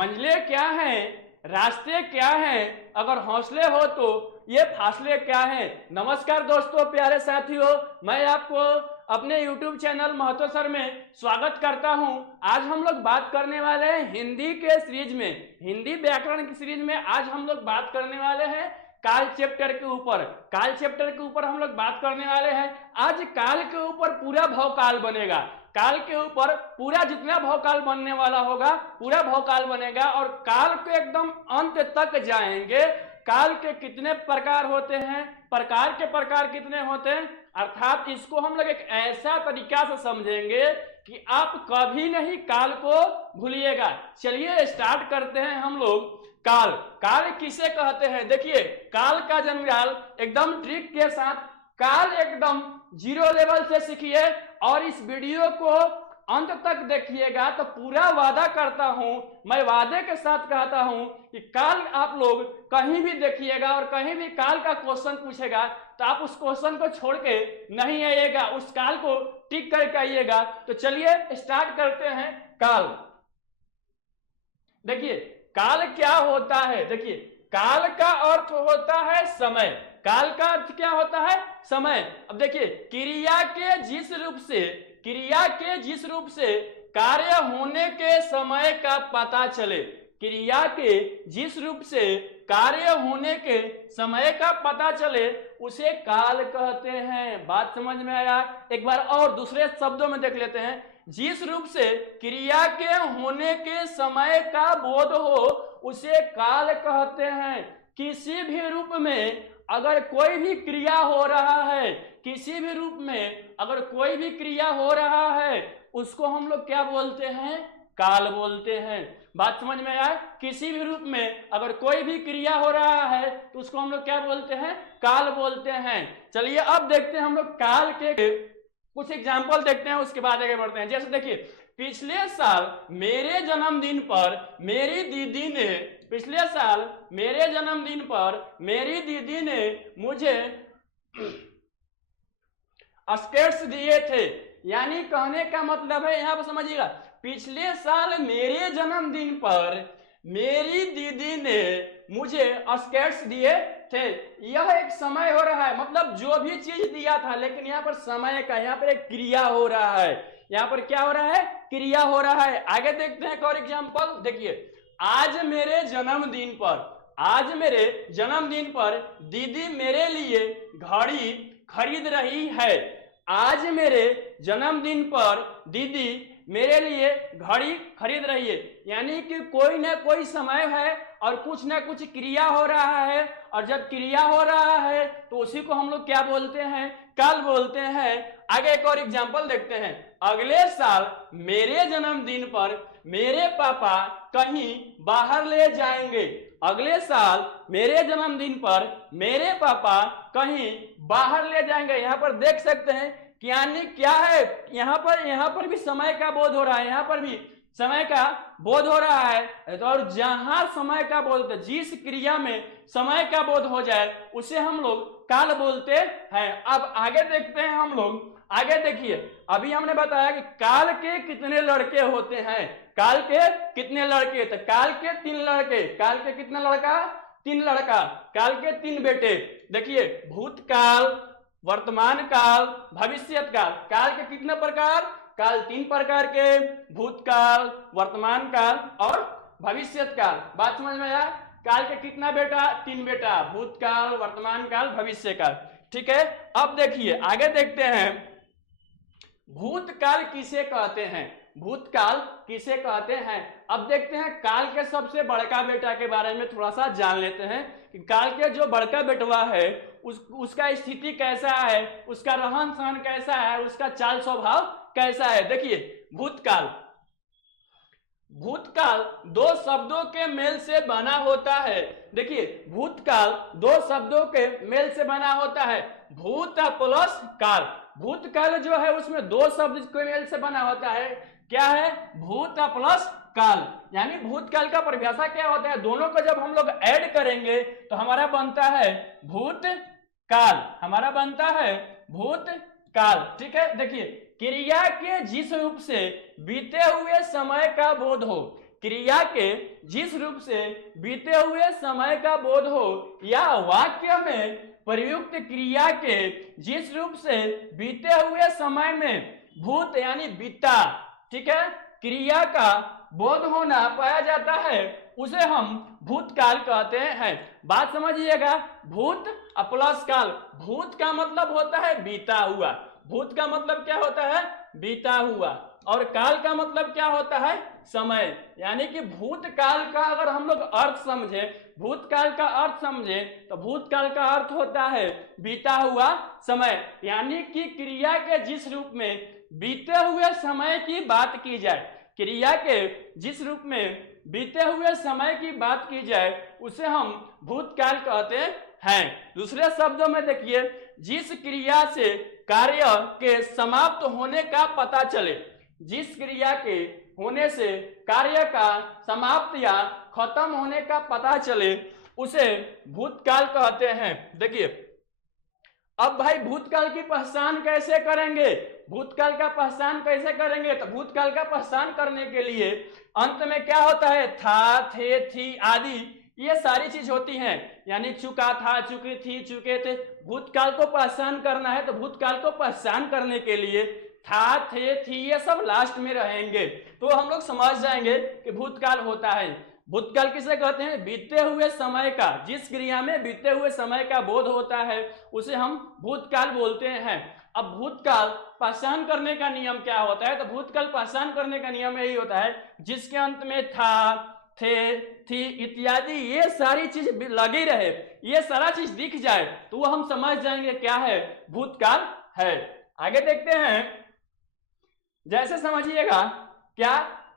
मंजिलें क्या हैं, रास्ते क्या हैं, अगर हौसले हो तो ये फासले क्या हैं। नमस्कार दोस्तों, प्यारे साथियों, मैं आपको अपने YouTube चैनल महतो सर में स्वागत करता हूं। आज हम लोग बात करने वाले हैं हिंदी के सीरीज में, हिंदी व्याकरण की सीरीज में आज हम लोग बात करने वाले हैं काल चैप्टर के ऊपर। काल चैप्टर के ऊपर हम लोग बात करने वाले हैं। आज काल के ऊपर पूरा भवकाल बनेगा, काल के ऊपर पूरा जितना भवकाल बनने वाला होगा पूरा भवकाल बनेगा और काल के एकदम अंत तक जाएंगे। काल के कितने प्रकार होते हैं, प्रकार के प्रकार कितने होते हैं, अर्थात इसको हम लोग एक ऐसा तरीका से समझेंगे कि आप कभी नहीं काल को भूलिएगा। चलिए स्टार्ट करते हैं हम लोग। काल, काल किसे कहते हैं? देखिए, काल का जंजाल एकदम ट्रिक के साथ, काल एकदम जीरो लेवल से सीखिए और इस वीडियो को अंत तक देखिएगा तो पूरा वादा करता हूं, मैं वादे के साथ कहता हूं कि काल आप लोग कहीं भी देखिएगा और कहीं भी काल का क्वेश्चन पूछेगा तो आप उस क्वेश्चन को छोड़ के नहीं आइएगा, उस काल को टिक करके आइएगा। तो चलिए स्टार्ट करते हैं। काल, देखिए काल क्या होता है। देखिए, काल का अर्थ होता है समय। काल का अर्थ क्या होता है? समय। अब देखिए, क्रिया के जिस रूप से कार्य होने के समय का पता चले, क्रिया के जिस रूप से कार्य होने के समय का पता चले उसे काल कहते हैं। बात समझ में आया? एक बार और दूसरे शब्दों में देख लेते हैं। जिस रूप से क्रिया के होने के समय का बोध हो उसे काल कहते हैं। किसी भी रूप में अगर कोई भी क्रिया हो रहा है, किसी भी रूप में अगर कोई भी क्रिया हो रहा है उसको हम लोग क्या बोलते हैं? काल बोलते हैं। बात समझ में आया? किसी भी रूप में अगर कोई भी क्रिया हो रहा है तो उसको हम लोग क्या बोलते हैं? काल बोलते हैं। चलिए अब देखते हैं हम लोग काल के कुछ एग्जाम्पल देखते हैं, उसके बाद आगे बढ़ते हैं। जैसे देखिए, पिछले साल मेरे जन्मदिन पर मेरी दीदी ने, पिछले साल मेरे जन्मदिन पर मेरी दीदी ने मुझे स्केट्स दिए थे। यानी कहने का मतलब है, यहां पर समझिएगा, पिछले साल मेरे जन्मदिन पर मेरी दीदी ने मुझे स्केट्स दिए थे। यह एक समय हो रहा है, मतलब जो भी चीज दिया था, लेकिन यहाँ पर समय का, यहाँ पर एक क्रिया हो रहा है। यहाँ पर क्या हो रहा है? क्रिया हो रहा है। आगे देखते हैं एक और एग्जाम्पल। देखिए, आज मेरे जन्मदिन पर दीदी मेरे लिए घड़ी खरीद रही है। आज मेरे जन्मदिन पर दीदी मेरे लिए घड़ी खरीद रही है। यानी कि कोई ना कोई समय है और कुछ ना कुछ क्रिया हो रहा है, और जब क्रिया हो रहा है तो उसी को हम लोग क्या बोलते हैं? काल बोलते हैं। आगे एक और एग्जाम्पल देखते हैं। अगले साल मेरे जन्मदिन पर मेरे पापा कहीं बाहर ले जाएंगे। अगले साल मेरे जन्मदिन पर मेरे पापा कहीं बाहर ले जाएंगे। यहाँ पर देख सकते हैं कि यानी क्या है, यहाँ पर भी समय का बोध हो रहा है, यहाँ पर भी समय का बोध हो रहा है। तो और जहां समय का बोध, जिस क्रिया में समय का बोध हो जाए उसे हम लोग काल बोलते हैं। अब आगे देखते हैं हम लोग। आगे देखिए, अभी हमने बताया कि काल के कितने लड़के होते हैं। काल के कितने लड़के? तो काल के 3 लड़के। काल के कितना लड़का? 3 लड़का। काल के 3 बेटे। देखिए, भूतकाल, वर्तमान काल, भविष्यत काल। काल के कितने प्रकार? काल 3 प्रकार के, भूतकाल, वर्तमान काल और भविष्यत काल। बात समझ में आया? काल के कितना बेटा? 3 बेटा, भूतकाल, वर्तमान काल, भविष्य काल। ठीक है, अब देखिए आगे देखते हैं। भूतकाल किसे कहते हैं? भूतकाल किसे कहते हैं? अब देखते हैं काल के सबसे बड़का बेटा के बारे में थोड़ा सा जान लेते हैं कि काल के जो बड़का बेटवा है उसका स्थिति कैसा है, उसका रहन सहन कैसा है, उसका चाल स्वभाव कैसा है। देखिए, भूतकाल, भूतकाल 2 शब्दों के मेल से बना होता है। देखिए, भूतकाल 2 शब्दों के मेल से बना होता है, भूत प्लस काल। भूतकाल जो है उसमें 2 शब्द के मेल से बना होता है। क्या है? भूत प्लस काल। यानी भूतकाल का परिभाषा क्या होता है? दोनों को जब हम लोग ऐड करेंगे तो हमारा बनता है भूत काल, हमारा बनता है भूत काल। ठीक है, देखिए, क्रिया के जिस रूप से बीते हुए समय का बोध हो, क्रिया के जिस रूप से बीते हुए समय का बोध हो या वाक्य में प्रयुक्त क्रिया के जिस रूप से बीते हुए समय में भूत यानी बीता, ठीक है, क्रिया का बोध होना पाया जाता है, उसे हम भूतकाल कहते हैं। बात समझिएगा, भूत प्लस काल। भूत का मतलब होता है बीता हुआ, भूत का मतलब क्या होता है, बीता हुआ, और काल का मतलब क्या होता है, समय। यानी कि भूतकाल का अगर हम लोग अर्थ समझे, भूतकाल का अर्थ समझे, तो भूतकाल का अर्थ होता है बीता हुआ समय। यानी कि क्रिया के जिस रूप में बीते हुए समय की बात की जाए, क्रिया के जिस रूप में बीते हुए समय की बात की जाए, उसे हम भूतकाल कहते हैं। दूसरे शब्दों में देखिए, जिस क्रिया से कार्य के समाप्त होने का पता चले, जिस क्रिया के होने से कार्य का समाप्त या खत्म होने का पता चले, उसे भूतकाल कहते हैं। देखिए, अब भाई भूतकाल की पहचान कैसे करेंगे, भूतकाल का पहचान कैसे करेंगे, तो भूतकाल का पहचान करने के लिए अंत में क्या होता है, था, थे, थी आदि ये सारी चीज होती हैं। यानी चुका था, चुकी थी, चुके थे। भूतकाल को पहचान करना है तो भूतकाल को पहचान करने के लिए था, थे, थी ये सब लास्ट में रहेंगे, तो हम लोग समझ जाएंगे कि भूतकाल होता है। भूतकाल किसे कहते हैं, बीते हुए समय का, जिस क्रिया में बीते हुए समय का बोध होता है उसे हम भूतकाल बोलते हैं। अब भूतकाल पहचान करने का नियम क्या होता है, तो भूतकाल पहचान करने का नियम यही होता है, जिसके अंत में था, थे, थी इत्यादि ये सारी चीज लगी रहे, ये सारा चीज दिख जाए, तो वो हम समझ जाएंगे क्या है, भूतकाल है। आगे देखते हैं, जैसे समझिएगा क्या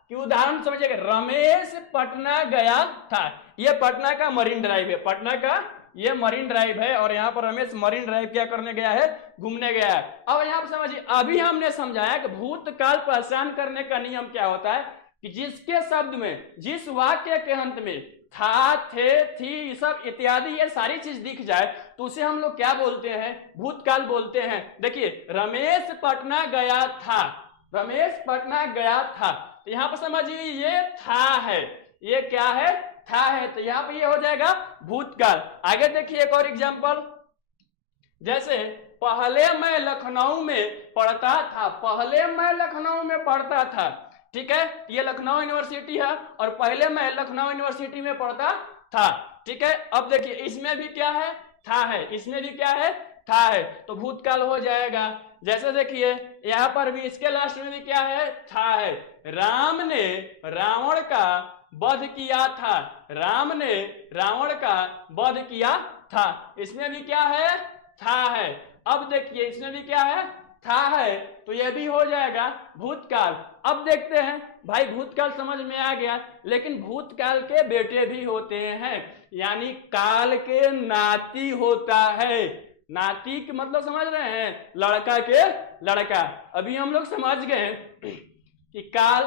कि उदाहरण समझिएगा, रमेश पटना गया था। ये पटना का मरीन ड्राइव है, पटना का ये मरीन ड्राइव है, और यहाँ पर रमेश मरीन ड्राइव क्या करने गया है, घूमने गया है। अब यहाँ पर समझिए, अभी हमने समझाया कि भूतकाल पहचान करने का नियम क्या होता है, कि जिसके शब्द में, जिस वाक्य के अंत में था, थे, थी सब इत्यादि ये सारी चीज दिख जाए, तो उसे हम लोग क्या बोलते हैं, भूतकाल बोलते हैं। देखिए, रमेश पटना गया था, रमेश पटना गया था, तो यहाँ पर समझिए ये था है, ये क्या है, था है, तो यहाँ पे ये हो जाएगा भूतकाल। आगे देखिए एक और एग्जांपल, जैसे पहले मैं लखनऊ में पढ़ता था, पहले मैं लखनऊ में पढ़ता था, ठीक है, ये लखनऊ यूनिवर्सिटी है, और पहले मैं लखनऊ यूनिवर्सिटी में पढ़ता था, ठीक है। अब देखिए इसमें भी क्या है, था है, इसमें भी क्या है, था है, तो भूतकाल हो जाएगा। जैसे देखिए यहाँ पर भी इसके लास्ट में भी क्या है, था है। राम ने रावण का वध किया था, राम ने रावण का वध किया था, इसमें भी क्या है, था है। अब देखिए इसमें भी क्या है, था है, तो यह भी हो जाएगा भूतकाल। अब देखते हैं भाई, भूतकाल समझ में आ गया, लेकिन भूतकाल के बेटे भी होते हैं, यानी काल के नाती होता है। नाती के मतलब समझ रहे हैं, लड़का के लड़का। अभी हम लोग समझ गए कि काल,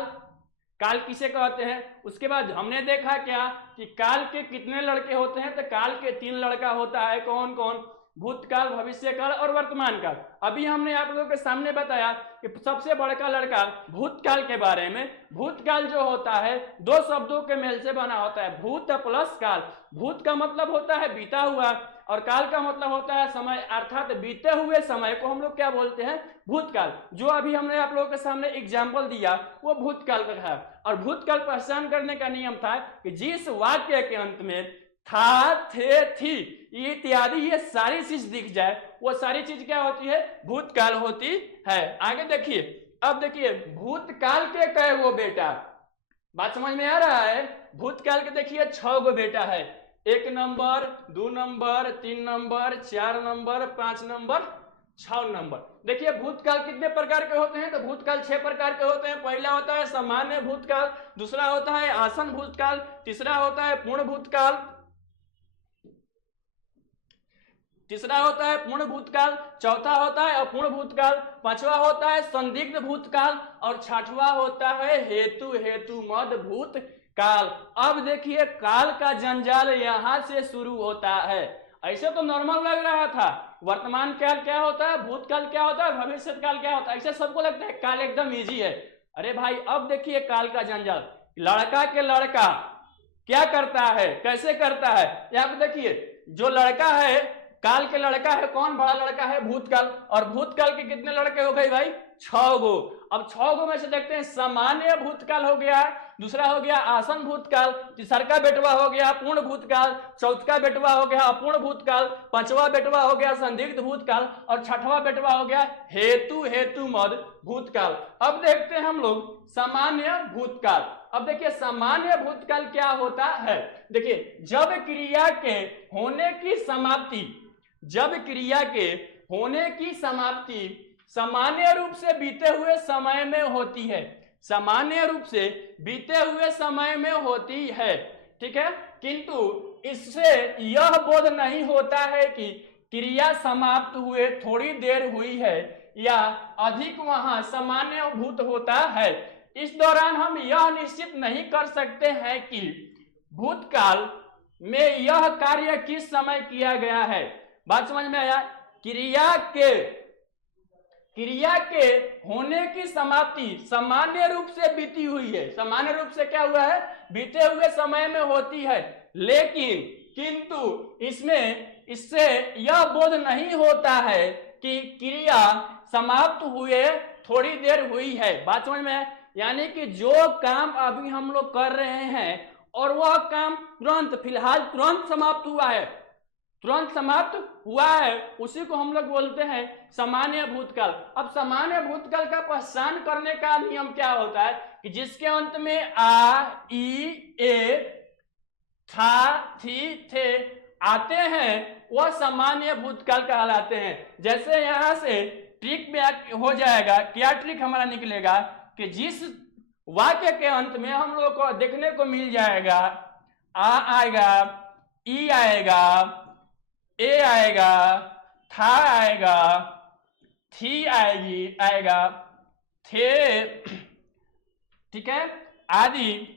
काल किसे कहते हैं। उसके बाद हमने देखा क्या कि काल के कितने लड़के होते हैं, तो काल के 3 लड़का होता है। कौन कौन, भूतकाल, भविष्यकाल और वर्तमान काल। अभी हमने आप लोगों के सामने बताया कि सबसे बड़का लड़का भूतकाल के बारे में। भूतकाल जो होता है 2 शब्दों के मेल से बना होता है, भूत प्लस काल। भूत का मतलब होता है बीता हुआ, और काल का मतलब होता है समय, अर्थात बीते हुए समय को हम लोग क्या बोलते हैं, भूतकाल। जो अभी हमने आप लोगों के सामने एग्जाम्पल दिया वो भूतकाल का है। और भूतकाल पहचान करने का नियम था कि जिस वाक्य के अंत में था, थे, थी इत्यादि ये सारी चीज दिख जाए, वो सारी चीज क्या होती है, भूतकाल होती है। आगे देखिए, अब देखिए भूतकाल के कई गो बेटा, बात समझ में आ रहा है। भूतकाल के देखिए 6 गो बेटा है, 1 number, 2 number, 3 number, 4 number, 5 number, 6 number. देखिए भूतकाल कितने प्रकार के होते हैं, तो भूतकाल 6 प्रकार के होते हैं। पहला होता है सामान्य भूतकाल, दूसरा होता है आसन भूतकाल, तीसरा होता है पूर्ण भूतकाल, तीसरा होता है पूर्ण भूतकाल, चौथा होता है अपूर्ण भूतकाल, पांचवा होता है संदिग्ध भूतकाल, और छठवां होता है हेतु हेतु मद भूतकाल। अब देखिए काल का जंजाल यहां से शुरू होता है। ऐसे तो नॉर्मल लग रहा था, वर्तमान काल क्या होता है, भूतकाल क्या होता है, भविष्य काल क्या होता है, ऐसे सबको लगता है काल एकदम इजी है। अरे भाई अब देखिए काल का जंजाल। लड़का के लड़का क्या करता है, कैसे करता है। यहाँ पे देखिए जो लड़का है काल के लड़का है, कौन बड़ा लड़का है, भूतकाल। और भूतकाल के कितने लड़के हो गए भाई, 6 गो। अब 6 गो में से देखते हैं सामान्य भूतकाल हो गया, दूसरा हो गया आसन भूतकाल, तीसरा बेटवा हो गया पूर्ण भूतकाल, चौथा बेटवा हो गया अपूर्ण भूतकाल, पांचवा बेटवा हो गया संदिग्ध भूतकाल और छठवां बेटवा हो गया हेतु मद भूतकाल। अब देखते हैं हम लोग सामान्य भूतकाल। अब देखिए सामान्य भूतकाल क्या होता है। देखिए जब क्रिया के होने की समाप्ति, जब क्रिया के होने की समाप्ति सामान्य रूप से बीते हुए समय में होती है, सामान्य रूप से बीते हुए समय में होती है, ठीक है। किंतु इससे यह बोध नहीं होता है कि क्रिया समाप्त हुए थोड़ी देर हुई है या अधिक वहां सामान्य भूत होता है। इस दौरान हम यह निश्चित नहीं कर सकते हैं कि भूतकाल में यह कार्य किस समय किया गया है। बात समझ में आया। क्रिया के होने की समाप्ति सामान्य रूप से बीती हुई है, सामान्य रूप से क्या हुआ है, बीते हुए समय में होती है, लेकिन किंतु इससे यह बोध नहीं होता है कि क्रिया समाप्त हुए थोड़ी देर हुई है। बात समझ में, यानी कि जो काम अभी हम लोग कर रहे हैं और वह काम तुरंत फिलहाल तुरंत समाप्त हुआ है, तुरंत समाप्त हुआ है, उसी को हम लोग बोलते हैं सामान्य भूतकाल। अब सामान्य भूतकाल का पहचान करने का नियम क्या होता है कि जिसके अंत में आ, ई, ए, था, थी, थे आते हैं वह सामान्य भूतकाल कहलाते हैं। जैसे यहां से ट्रिक में हो जाएगा, क्या ट्रिक हमारा निकलेगा कि जिस वाक्य के अंत में हम लोग को देखने को मिल जाएगा आ आएगा, ई आएगा, ए आएगा, था आएगा, थी आएगा, थे, ठीक है, आदि,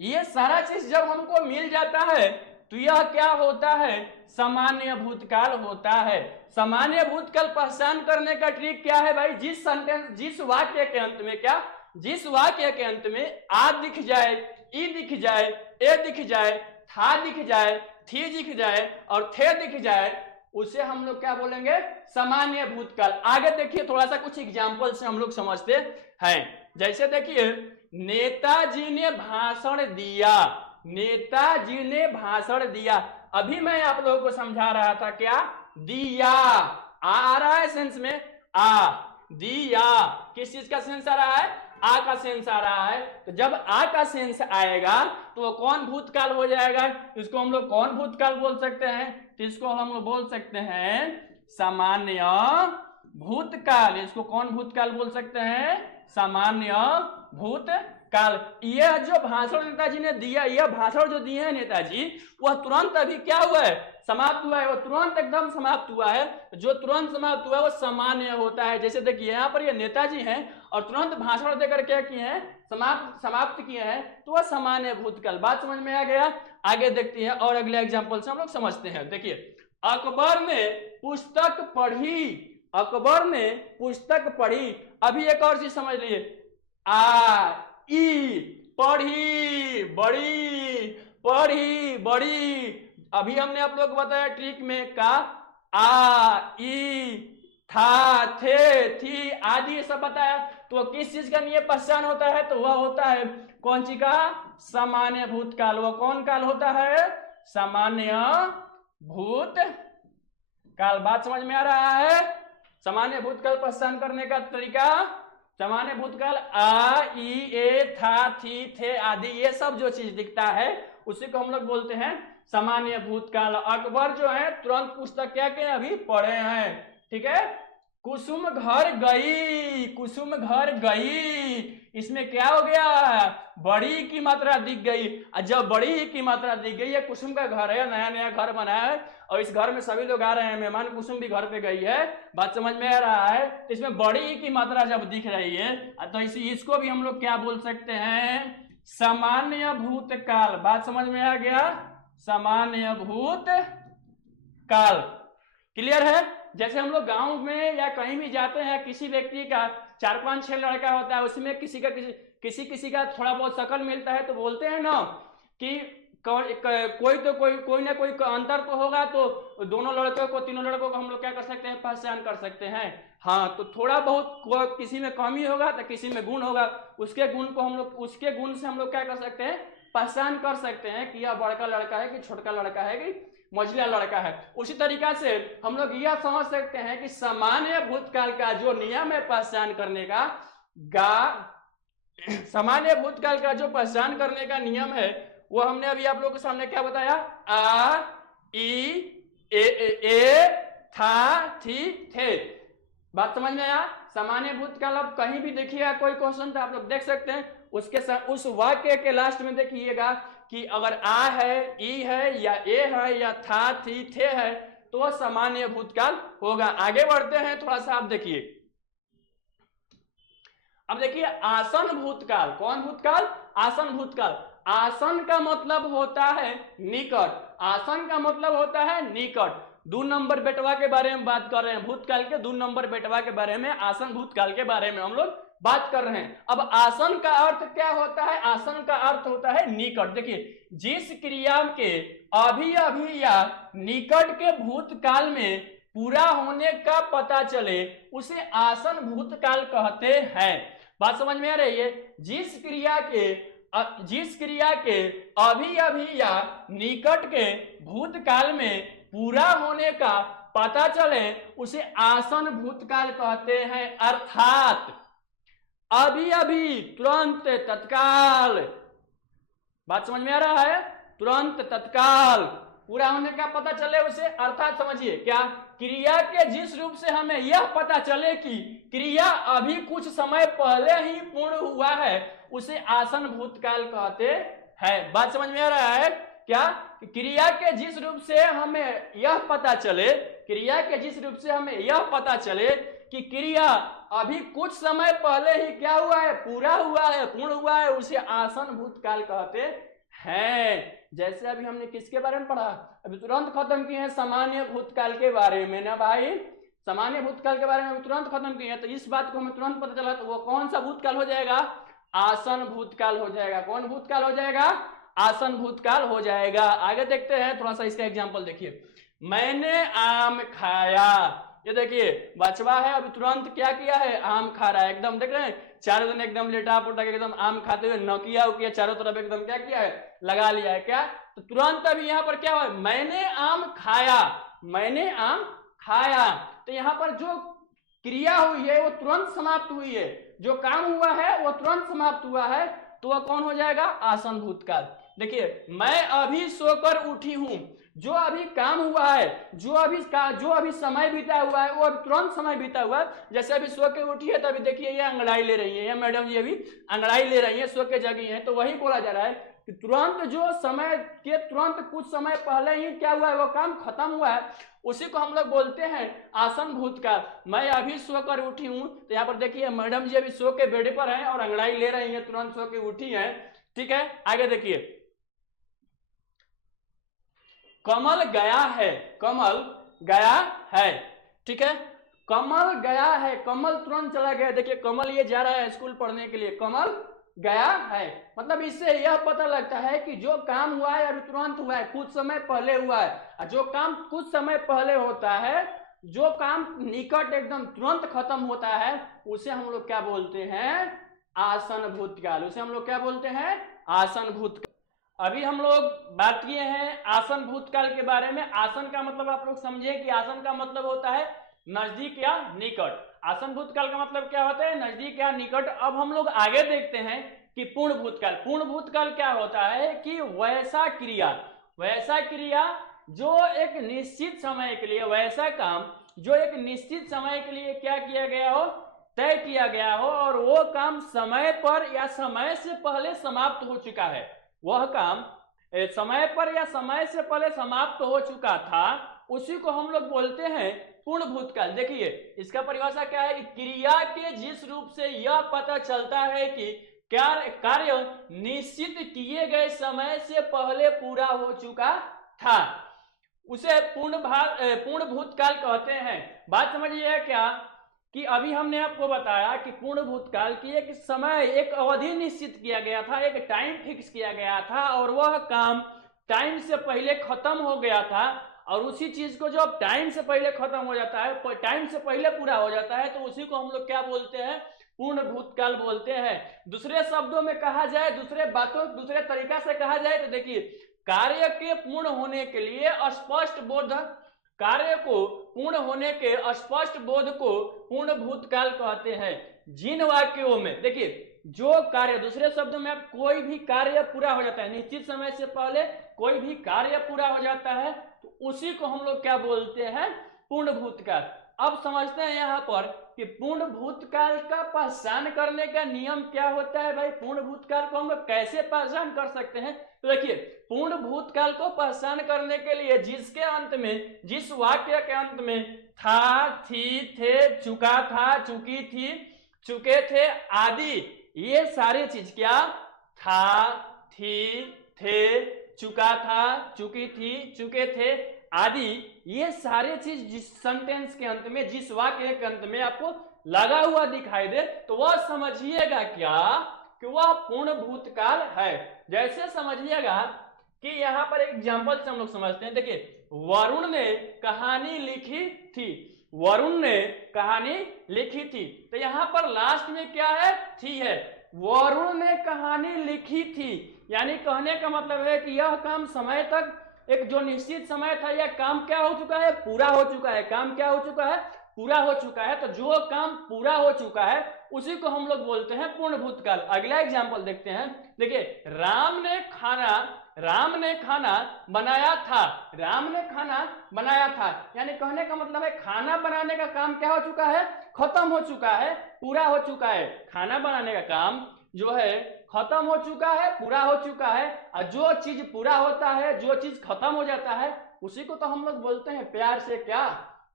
ये सारा चीज जब हमको मिल जाता है तो यह क्या होता है, सामान्य भूतकाल होता है। सामान्य भूतकाल पहचान करने का ट्रिक क्या है भाई, जिस सेंटेंस, जिस वाक्य के अंत में क्या, जिस वाक्य के अंत में आ दिख जाए, ई दिख जाए, ए दिख जाए, था दिख जाए, थी दिख जाए और थे दिख जाए, उसे हम लोग क्या बोलेंगे, सामान्य भूतकाल। आगे देखिए थोड़ा सा कुछ एग्जाम्पल से हम लोग समझते हैं। जैसे देखिए नेताजी ने भाषण दिया, नेताजी ने भाषण दिया। अभी मैं आप लोगों को समझा रहा था क्या, दिया आ रहा है सेंस में, आ, दिया किस चीज का सेंस आ रहा है, आ का सेंस आ रहा है। तो जब आ का सेंस आएगा तो वो कौन भूतकाल हो जाएगा, इसको हम लोग कौन भूतकाल बोल सकते हैं, तो इसको हम लोग बोल सकते हैं सामान्य भूतकाल। इसको कौन भूतकाल बोल सकते हैं, सामान्य भूतकाल। यह जो भाषण नेताजी ने दिया, यह भाषण जो दिए हैं नेताजी, वह तुरंत अभी क्या हुआ है, समाप्त हुआ है, वो तुरंत एकदम समाप्त हुआ है। जो तुरंत समाप्त हुआ है वो सामान्य होता है। जैसे देखिए यहाँ पर ये नेताजी हैं और तुरंत भाषण देकर क्या किए हैं, समाप्त किए हैं, तो वह सामान्य भूतकाल। बात समझ में आ गया। आगे देखते हैं और अगले एग्जाम्पल से हम लोग समझते हैं। देखिए अकबर ने पुस्तक पढ़ी, अकबर ने पुस्तक पढ़ी। अभी एक और चीज समझ लीजिए, आ, ई, पढ़ी, बड़ी, पढ़ी, बड़ी। अभी हमने आप लोग को बताया ट्रिक में का, आ, ई, था, थे, थी आदि ये सब बताया। तो किस चीज का नियम पहचान होता है, तो वह होता है कौन सी का, सामान्य भूतकाल। वह कौन काल होता है, सामान्य भूतकाल। बात समझ में आ रहा है। सामान्य भूतकाल पहचान करने का तरीका, सामान्य भूतकाल आ, ई, ए, था, थी, थे आदि ये सब जो चीज दिखता है उसी को हम लोग बोलते हैं सामान्य भूतकाल। अकबर जो है तुरंत पुस्तक क्या के अभी पढ़े हैं, ठीक है। कुसुम घर गई, कुसुम घर गई, इसमें क्या हो गया, बड़ी की मात्रा दिख गई। जब बड़ी की मात्रा दिख गई है, कुसुम का घर है, नया नया घर बना है और इस घर में सभी लोग आ रहे हैं, मेहमान कुसुम भी घर पे गई है। बात समझ में आ रहा है। तो इसमें बड़ी की मात्रा जब दिख रही है तो इसको भी हम लोग क्या बोल सकते हैं, सामान्य भूतकाल। बात समझ में आ गया, सामान्य भूतकाल। क्लियर है। जैसे हम लोग गांव में या कहीं भी जाते हैं, किसी व्यक्ति का 4, 5, 6 लड़का होता है, उसमें किसी किसी किसी का थोड़ा बहुत शकल मिलता है तो बोलते हैं ना कि कोई ना कोई अंतर तो होगा, तो दोनों लड़कों को, तीनों लड़कों को हम लोग क्या कर सकते हैं, पहचान कर सकते हैं। हाँ, तो थोड़ा बहुत किसी में कमी होगा तो किसी में गुण होगा, उसके गुण से हम लोग क्या कर सकते हैं, पहचान कर सकते हैं कि यह बड़का लड़का है कि छोटका लड़का है कि मझिला लड़का है। उसी तरीका से हम लोग यह समझ सकते हैं कि सामान्य भूतकाल का जो नियम है पहचान करने का, सामान्य भूतकाल का जो पहचान करने का नियम है वो हमने अभी आप लोगों के सामने क्या बताया, आ ई ए था थी थे। बात समझ में आया। सामान्य भूतकाल आप कहीं भी देखिएगा, कोई क्वेश्चन तो आप लोग देख सकते हैं, उस वाक्य के लास्ट में देखिएगा कि अगर आ है, ई है या ए है या था थी थे है तो वह सामान्य भूतकाल होगा। आगे बढ़ते हैं, थोड़ा सा आप देखिए। अब देखिए आसन भूतकाल। कौन भूतकाल? आसन भूतकाल। आसन का मतलब होता है निकट। आसन का मतलब होता है निकट। 2 नंबर बेटवा के बारे में बात कर रहे हैं, भूतकाल के 2 नंबर बेटवा के बारे में, आसन भूतकाल के बारे में हम लोग बात कर रहे हैं। अब आसन का अर्थ क्या होता है? आसन का अर्थ होता है निकट। देखिए जिस क्रिया के अभी अभी या निकट के भूतकाल में पूरा होने का पता चले उसे आसन भूतकाल कहते हैं। बात समझ में आ रही है? जिस क्रिया के अभी अभी या निकट के भूतकाल में पूरा होने का पता चले उसे आसन भूतकाल कहते हैं। अर्थात अभी अभी, तुरंत, तत्काल। बात समझ में आ रहा है? तुरंत, तत्काल पूरा होने का पता चले उसे, अर्थात समझिए क्या, क्रिया के जिस रूप से हमें यह पता चले कि क्रिया अभी कुछ समय पहले ही पूर्ण हुआ है उसे आसन भूतकाल कहते हैं। बात समझ में आ रहा है क्या? क्रिया के जिस रूप से हमें यह पता चले, क्रिया के जिस रूप से हमें यह पता चले कि क्रिया अभी कुछ समय पहले ही क्या हुआ है, पूरा हुआ है, पूर्ण हुआ है, उसे आसन भूतकाल कहते हैं। जैसे अभी हमने किसके बारे में पढ़ा, अभी तुरंत खत्म किए हैं सामान्य भूतकाल के बारे में ना भाई। सामान्य भूतकाल के बारे में तुरंत खत्म किए हैं, तो इस बात को हमें तुरंत पता चला, तो वो कौन सा भूतकाल हो जाएगा? आसन भूतकाल हो जाएगा। कौन भूतकाल हो जाएगा? आसन भूतकाल हो जाएगा। आगे देखते हैं, थोड़ा सा इसका एग्जाम्पल देखिए। मैंने आम खाया। ये देखिए बचवा है, अभी तुरंत क्या किया है, आम खा रहा है। एकदम देख रहे हैं, चारों दिन एकदम लेटा पोटा के एकदम आम खाते हुए नोकिया उकिया चारों तरफ एकदम क्या किया है, लगा लिया है क्या। तो तुरंत अभी यहाँ पर क्या हुआ, मैंने आम खाया, मैंने आम खाया। तो यहाँ पर जो क्रिया हुई है वो तुरंत समाप्त हुई है, जो काम हुआ है वो तुरंत समाप्त हुआ है, तो वह कौन हो जाएगा? आसन भूतकाल। देखिए मैं अभी सोकर उठी हूं, जो अभी काम हुआ है, जो अभी समय बीता हुआ है वो अभी तुरंत समय बीता हुआ है। जैसे अभी सो के उठी है तो अभी देखिए ये अंगड़ाई ले रही है, ये मैडम जी अभी अंगड़ाई ले रही है, सो के जगी है, तो वही बोला जा रहा है कि तुरंत, जो समय के तुरंत कुछ समय पहले ही क्या हुआ है, वो काम खत्म हुआ है, उसी को हम लोग बोलते हैं आसन भूतकाल। मैं अभी सोकर उठी हूं, तो यहाँ पर देखिए मैडम जी अभी सो के बेड पर हैं और अंगड़ाई ले रही है, तुरंत सो के उठी है। ठीक है, आगे देखिए। कमल गया है, कमल गया है। ठीक है, कमल गया है, कमल तुरंत चला गया। देखिए कमल ये जा रहा है स्कूल पढ़ने के लिए, कमल गया है, मतलब इससे यह पता लगता है कि जो काम हुआ है अभी तुरंत हुआ है, कुछ समय पहले हुआ है। जो काम कुछ समय पहले होता है, जो काम निकट एकदम तुरंत खत्म होता है, उसे हम लोग क्या बोलते हैं? आसन भूतकाल। उसे हम लोग क्या बोलते हैं? आसन भूतकाल। अभी हम लोग बात किए हैं आसन भूतकाल के बारे में। आसन का मतलब आप लोग समझे कि आसन का मतलब होता है नजदीक या निकट। आसन भूतकाल का मतलब क्या होता है? नजदीक या निकट। अब हम लोग आगे देखते हैं कि पूर्ण भूतकाल। पूर्ण भूतकाल क्या होता है कि वैसा क्रिया जो एक निश्चित समय के लिए, वैसा काम जो एक निश्चित समय के लिए क्या किया गया हो, तय किया गया हो, और वो काम समय पर या समय से पहले समाप्त हो चुका है। वह काम समय पर या समय से पहले समाप्त हो चुका था, उसी को हम लोग बोलते हैं पूर्ण भूतकाल। देखिए इसका परिभाषा क्या है? क्रिया के जिस रूप से यह पता चलता है कि क्या कार्य निश्चित किए गए समय से पहले पूरा हो चुका था, उसे पूर्ण भूतकाल कहते हैं। बात समझिए क्या कि अभी हमने आपको बताया कि पूर्ण भूतकाल की एक समय, एक अवधि निश्चित किया गया था, एक टाइम फिक्स किया गया था और वह काम टाइम से पहले खत्म हो गया था। और उसी चीज को जब टाइम से पहले खत्म हो जाता है, टाइम से पहले पूरा हो जाता है, तो उसी को हम लोग क्या बोलते हैं, पूर्ण भूतकाल बोलते हैं। दूसरे शब्दों में कहा जाए, दूसरे तरीका से कहा जाए तो देखिए, कार्य के पूर्ण होने के लिए स्पष्ट बोध, कार्य को पूर्ण होने के स्पष्ट बोध को पूर्ण भूतकाल कहते हैं। जिन वाक्यों में देखिए, जो कार्य, दूसरे शब्दों में कोई भी कार्य पूरा हो जाता है, निश्चित समय से पहले कोई भी कार्य पूरा हो जाता है, तो उसी को हम लोग क्या बोलते हैं, पूर्ण भूतकाल। अब समझते हैं यहाँ पर कि पूर्ण भूतकाल का पहचान करने का नियम क्या होता है। भाई, पूर्ण भूतकाल को हम लोग कैसे पहचान कर सकते हैं, तो देखिए, पूर्ण भूतकाल को पहचान करने के लिए जिसके अंत में, जिस वाक्य के अंत में था, थी, थे, चुका था, चुकी थी, चुके थे आदि, ये सारी चीज क्या, था, थी, थे, चुका था, चुकी थी, चुके थे आदि, ये सारे चीज जिस सेंटेंस के अंत में, जिस वाक्य के अंत में आपको लगा हुआ दिखाई दे, तो वह समझिएगा क्या, कि वह पूर्ण भूतकाल है। जैसे समझिएगा कि यहाँ पर एक एग्जांपल से हम लोग समझते हैं। देखिए, वरुण ने कहानी लिखी थी, वरुण ने कहानी लिखी थी, तो यहाँ पर लास्ट में क्या है, थी है। वरुण ने कहानी लिखी थी, यानी कहने का मतलब है कि यह काम समय तक, एक जो निश्चित समय था, यह काम क्या हो चुका है, पूरा हो चुका है। काम क्या हो चुका है, पूरा हो चुका है। तो जो काम पूरा हो चुका है उसी को हम लोग बोलते हैं पूर्ण भूतकाल। अगला एग्जांपल देखते हैं। देखिए, राम ने खाना बनाया था, राम ने खाना बनाया था, यानी कहने का मतलब है खाना बनाने का काम क्या हो चुका है, खत्म हो चुका है, पूरा हो चुका है। खाना बनाने का काम जो है खत्म हो चुका है, पूरा हो चुका है। और जो चीज पूरा होता है, जो चीज खत्म हो जाता है, उसी को तो हम लोग बोलते हैं प्यार से क्या,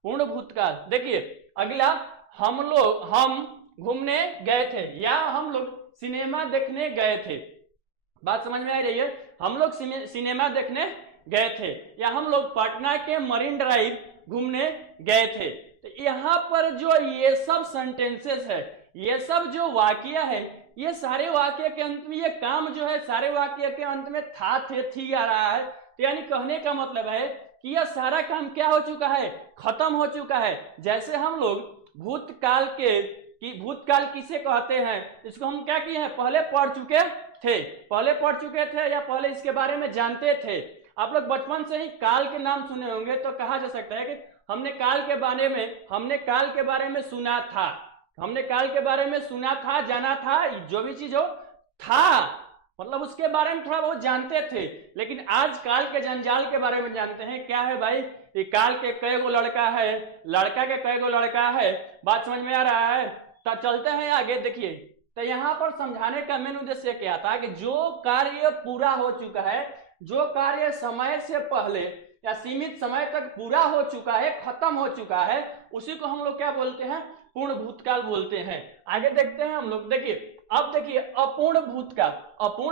पूर्ण भूतकाल। देखिए, अगला, हम घूमने गए थे, या हम लोग सिनेमा देखने गए थे। बात समझ में आ रही है, हम लोग सिनेमा देखने गए थे, या हम लोग पटना के मरीन ड्राइव घूमने गए थे। तो यहाँ पर जो ये सब सेंटेंसेस है, ये सब जो वाक्य है, ये सारे वाक्य के अंत में ये काम जो है, सारे वाक्य के अंत में था, थे, थी आ रहा है। तो यानी कहने का मतलब है कि यह सारा काम क्या हो चुका है, खत्म हो चुका है। जैसे हम लोग भूतकाल भूतकाल किसे कहते हैं, इसको हम क्या किए हैं, पहले पढ़ चुके थे, या पहले इसके बारे में जानते थे। आप लोग बचपन से ही काल के नाम सुने होंगे, तो कहा जा सकता है कि हमने काल के बारे में सुना था, हमने काल के बारे में सुना था, जाना था, जो भी चीज हो था, मतलब उसके बारे में थोड़ा बहुत जानते थे। लेकिन आज काल के जंजाल के बारे में जानते हैं। क्या है भाई, कि काल के कई गो लड़का है, लड़का के कई गो लड़का है। बात समझ में आ रहा है। तो चलते हैं आगे। देखिए, तो यहाँ पर समझाने का मेन उद्देश्य क्या था, कि जो कार्य पूरा हो चुका है, जो कार्य समय से पहले या सीमित समय तक पूरा हो चुका है, खत्म हो चुका है, उसी को हम लोग क्या बोलते हैं, पूर्ण भूतकाल बोलते हैं। आगे देखते हैं हम लोग। देखिए, अब देखिए, अपूर्ण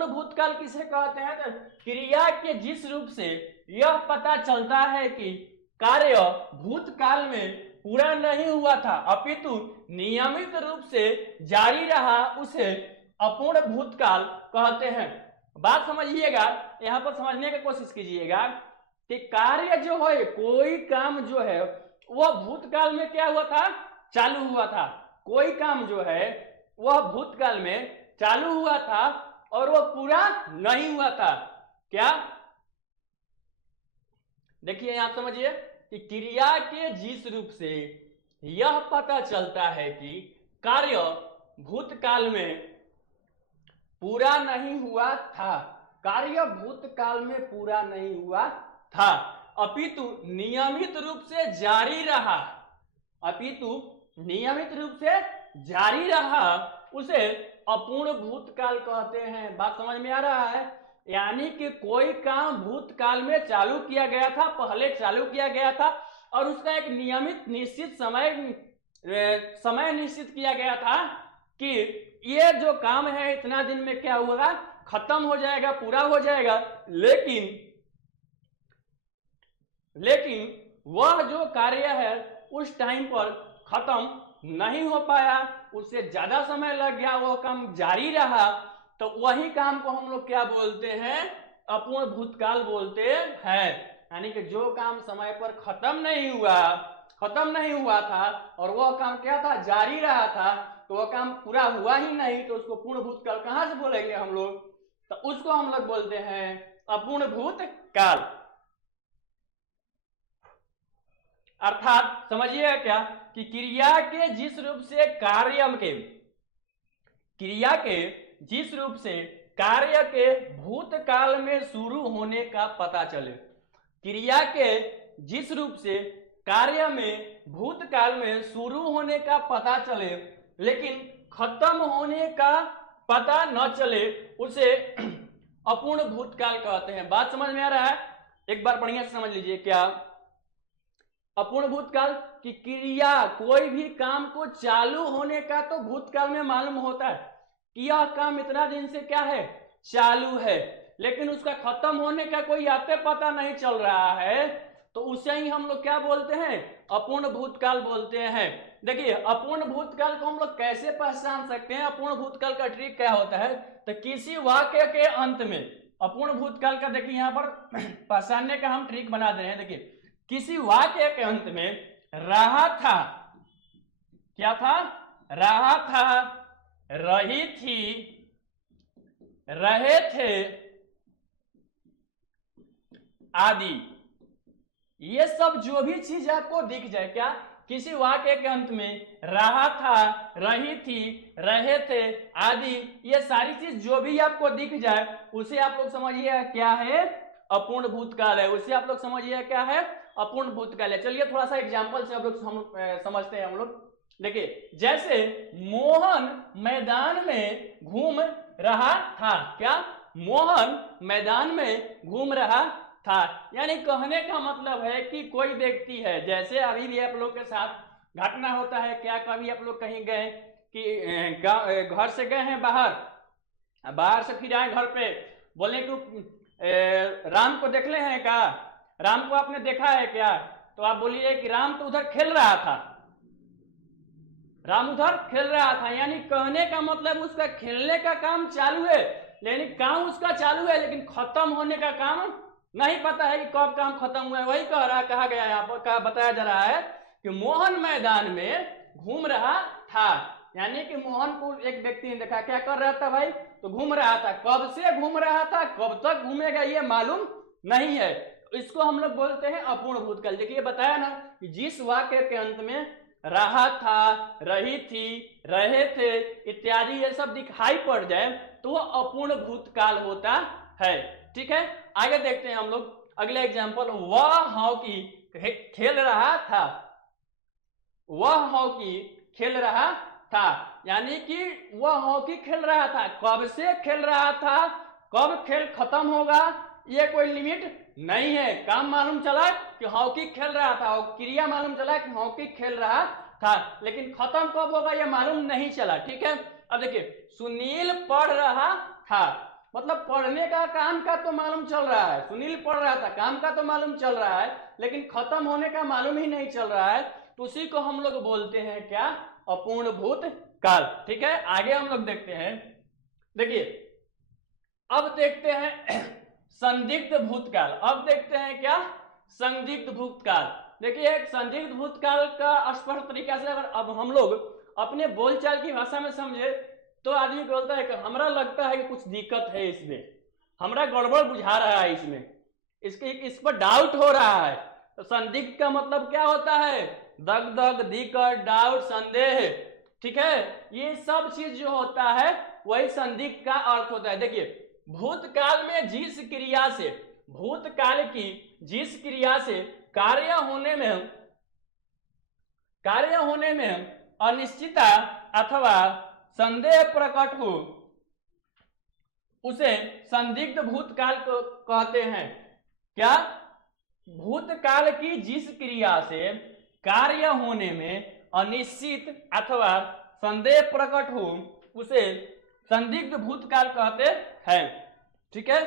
भूतकाल किसे कहते हैं, तो क्रिया के जिस रूप से यह पता चलता है कि कार्य भूतकाल में पूरा नहीं हुआ था, अपितु नियमित रूप से जारी रहा, उसे अपूर्ण भूतकाल कहते हैं। बात समझिएगा, यहां पर समझने की कोशिश कीजिएगा कि कार्य जो है, कोई काम जो है, वह भूतकाल में क्या हुआ था, चालू हुआ था। कोई काम जो है वह भूतकाल में चालू हुआ था और वह पूरा नहीं हुआ था। क्या, देखिए यहां समझिए कि क्रिया के जिस रूप से यह पता चलता है कि कार्य भूतकाल में पूरा नहीं हुआ था, कार्य भूतकाल में पूरा नहीं हुआ था, अपितु नियमित रूप से जारी रहा, उसे अपूर्ण भूतकाल कहते हैं। बात समझ में आ रहा है। यानी कि कोई काम भूतकाल में चालू किया गया था, पहले चालू किया गया था, और उसका एक नियमित निश्चित समय निश्चित किया गया था कि ये जो काम है इतना दिन में क्या होगा, खत्म हो जाएगा, पूरा हो जाएगा। लेकिन वह जो कार्य है उस टाइम पर खत्म नहीं हो पाया, उससे ज्यादा समय लग गया, वो काम जारी रहा, तो वही काम को हम लोग क्या बोलते हैं, अपूर्ण भूतकाल बोलते हैं। यानी कि जो काम समय पर खत्म नहीं हुआ था और वह काम क्या था, जारी रहा था, तो वह काम पूरा हुआ ही नहीं, तो उसको पूर्ण भूतकाल कहां से बोलेंगे हम लोग, तो उसको हम लोग बोलते हैं अपूर्ण भूतकाल। अर्थात समझिएगा क्या कि क्रिया के जिस रूप से कार्य के भूतकाल में शुरू होने का पता चले, क्रिया के जिस रूप से कार्य में भूतकाल में शुरू होने का पता चले लेकिन खत्म होने का पता न चले, उसे अपूर्ण भूतकाल कहते हैं। बात समझ में आ रहा है? एक बार बढ़िया से समझ लीजिए क्या अपूर्ण भूतकाल की क्रिया, कोई भी काम को चालू होने का तो भूतकाल में मालूम होता है कि यह काम इतना दिन से क्या है, चालू है, लेकिन उसका खत्म होने का कोई आते पता नहीं चल रहा है, तो उसे ही हम लोग क्या बोलते हैं, अपूर्ण भूतकाल बोलते हैं। देखिए अपूर्ण भूतकाल को हम लोग कैसे पहचान सकते हैं, अपूर्ण भूतकाल का ट्रिक क्या होता है, तो किसी वाक्य के अंत में अपूर्ण भूतकाल का देखिए यहां पर पहचानने का हम ट्रिक बना दे रहे हैं। देखिए किसी वाक्य के अंत में रहा था, क्या था, रहा था, रही थी, रहे थे आदि, ये सब जो भी चीज आपको दिख जाए, क्या किसी वाक्य के अंत में रहा था, रही थी, रहे थे आदि, ये सारी चीज जो भी आपको दिख जाए उसे आप लोग समझिए क्या है, अपूर्ण भूतकाल है। उसे आप लोग समझिए क्या है, अपूर्ण भूतकाल है। चलिए थोड़ा सा एग्जांपल से हम समझते हैं हम लोग। देखिए जैसे मोहन मैदान में घूम रहा था, क्या मोहन मैदान में घूम रहा था, यानी कहने का मतलब है कि कोई व्यक्ति है, जैसे अभी भी आप लोग के साथ घटना होता है, क्या कभी आप लोग कहीं गए कि घर से गए हैं बाहर से फिर आए घर पे, बोले कि राम को देख ले हैं क्या, राम को आपने देखा है क्या, तो आप बोलिए कि राम तो उधर खेल रहा था, राम उधर खेल रहा था, यानी कहने का मतलब उसका खेलने का काम चालू है, लेकिन काम उसका चालू है लेकिन खत्म होने का काम नहीं पता है कि कब काम खत्म हुआ है। वही कहा गया है, यहाँ पर बताया जा रहा है कि मोहन मैदान में घूम रहा था, यानी कि मोहन को एक व्यक्ति ने देखा, क्या कर रहा था भाई, तो घूम रहा था, कब से घूम रहा था, कब तक घूमेगा ये मालूम नहीं है, इसको हम लोग बोलते हैं अपूर्ण भूतकाल। देखिए बताया ना कि जिस वाक्य के अंत में रहा था, रही थी, रहे थे इत्यादि ये सब दिखाई पड़ जाए तो वह अपूर्ण भूतकाल होता है। ठीक है, आगे देखते हैं हम लोग अगले एग्जांपल। वह हॉकी खेल रहा था, वह हॉकी खेल रहा था, यानी कि वह हॉकी खेल रहा था, कब से खेल रहा था, कब खेल खत्म होगा ये कोई लिमिट नहीं है। काम मालूम चला कि हॉकी खेल रहा था, और क्रिया मालूम चला कि हॉकी खेल रहा था, लेकिन खत्म कब होगा ये मालूम नहीं चला। ठीक है, अब देखिए सुनील पढ़ रहा था, मतलब पढ़ने का काम का तो मालूम चल रहा है, सुनील पढ़ रहा था, काम का तो मालूम चल रहा है, लेकिन खत्म होने का मालूम ही नहीं चल रहा है, तो उसी को हम लोग बोलते हैं क्या, अपूर्ण भूतकाल। ठीक है, आगे हम लोग देखते हैं। देखिए अब देखते हैं संदिग्ध भूतकाल। अब देखते हैं क्या, संदिग्ध भूतकाल। देखिए एक संदिग्ध भूतकाल का स्पष्ट तरीका से अगर अब हम लोग अपने बोलचाल की भाषा में समझे तो आदमी बोलता है कि हमरा लगता है कि कुछ दिक्कत है इसमें, हमरा गड़बड़ बुझा रहा है इसमें, इस पर डाउट हो रहा है। तो संदिग्ध का मतलब क्या होता है, दग दग, दिक्कत, डाउट, संदेह। ठीक है, ये सब चीज जो होता है वही संदिग्ध का अर्थ होता है। देखिए भूतकाल में जिस क्रिया से, भूतकाल की जिस क्रिया से कार्य होने में अनिश्चितता अथवा संदेह प्रकट हो उसे संदिग्ध भूतकाल को कहते हैं। क्या, भूतकाल की जिस क्रिया से कार्य होने में अनिश्चित अथवा संदेह प्रकट हो उसे संदिग्ध भूतकाल कहते हैं। ठीक है,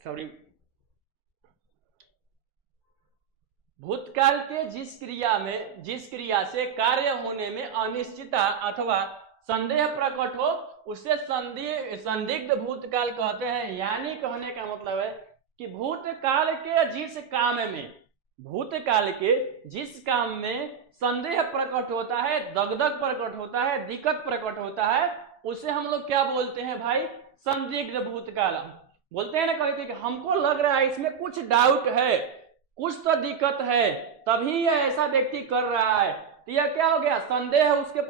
सॉरी, भूतकाल के जिस क्रिया से कार्य होने में अनिश्चितता अथवा संदेह प्रकट हो उसे संदिग्ध भूतकाल कहते हैं। यानी कहने का मतलब है कि भूतकाल के जिस काम में संदेह प्रकट होता है, दगदग प्रकट होता है, दिक्कत प्रकट होता है, उसे हम लोग क्या बोलते हैं भाई? संदिग्ध भूतकाल। बोलते हैं ना कभी कि हमको लग रहा है इसमें कुछ डाउट है, कुछ तो दिक्कत है, तभी यह ऐसा व्यक्ति कर रहा है, तो यह क्या हो गया? संदेह है उसके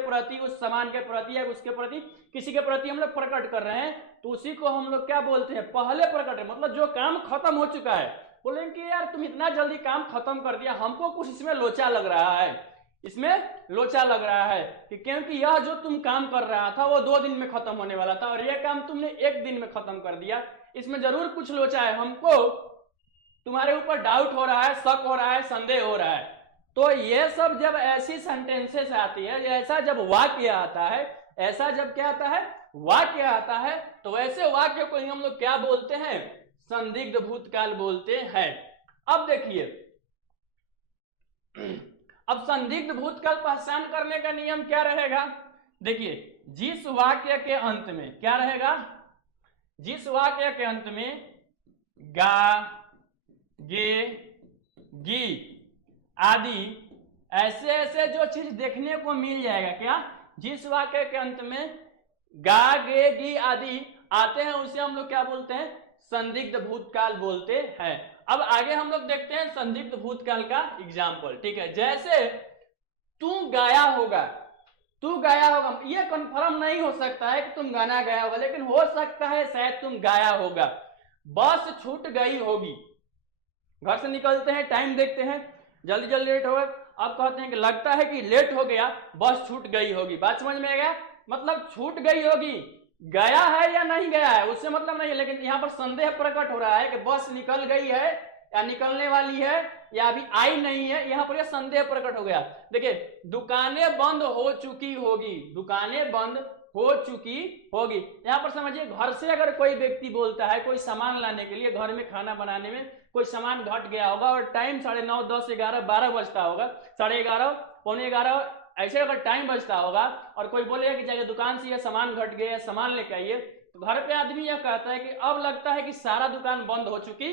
प्रति, उस सामान के प्रति या उसके प्रति, किसी के प्रति हम लोग प्रकट कर रहे हैं, तो उसी को हम लोग क्या बोलते हैं? पहले प्रकट है, मतलब जो काम खत्म हो चुका है, बोलेंगे कि यार तुम इतना जल्दी काम खत्म कर दिया, हमको कुछ इसमें लोचा लग रहा है, कि क्योंकि यह जो तुम काम कर रहा था वो 2 दिन में खत्म होने वाला था और यह काम तुमने 1 दिन में खत्म कर दिया, इसमें जरूर कुछ लोचा है, हमको तुम्हारे ऊपर डाउट हो रहा है, शक हो रहा है, संदेह हो रहा है। तो ये सब जब ऐसी सेंटेंसेस आती है, ऐसा जब वाक्य आता है, ऐसा जब क्या आता है? वाक्य आता है, तो ऐसे वाक्य को हम लोग क्या बोलते हैं? संदिग्ध भूतकाल बोलते हैं। अब देखिए, अब संदिग्ध भूतकाल पहचान करने का नियम क्या रहेगा? देखिए, जिस वाक्य के अंत में क्या रहेगा? जिस वाक्य के अंत में गा, गे, गी आदि ऐसे जो चीज देखने को मिल जाएगा, क्या? जिस वाक्य के अंत में गा, गे, गी आदि आते हैं उसे हम लोग क्या बोलते हैं? संदिग्ध भूतकाल बोलते हैं। अब आगे हम लोग देखते हैं संदिग्ध भूतकाल का एग्जाम्पल। ठीक है, जैसे तू गाया होगा, ये कंफर्म नहीं हो सकता है कि तुम गाना गाया होगा, लेकिन हो सकता है शायद तुम गाया होगा। बस छूट गई होगी, घर से निकलते हैं, टाइम देखते हैं, जल्दी लेट होगा, अब कहते हैं कि लगता है कि लेट हो गया, बस छूट गई होगी। बात समझ में आ गया? मतलब छूट गई होगी, गया है या नहीं गया है उससे मतलब नहीं है, लेकिन यहाँ पर संदेह प्रकट हो रहा है कि बस निकल गई है या निकलने वाली है या अभी आई नहीं है, यहाँ पर यह संदेह प्रकट हो गया। देखिए, दुकानें बंद हो चुकी होगी, यहाँ पर समझिए, घर से अगर कोई व्यक्ति बोलता है कोई सामान लाने के लिए, घर में खाना बनाने में कोई सामान घट गया होगा और टाइम 9:30, 10, 11, 12 बजता होगा, 11:30, पौने 11 ऐसे अगर टाइम बचता होगा और कोई बोलेगा कि जाके दुकान से यह सामान घट गया, सामान लेके आइए, तो घर पे आदमी यह कहता है कि अब लगता है कि सारा दुकान बंद हो चुकी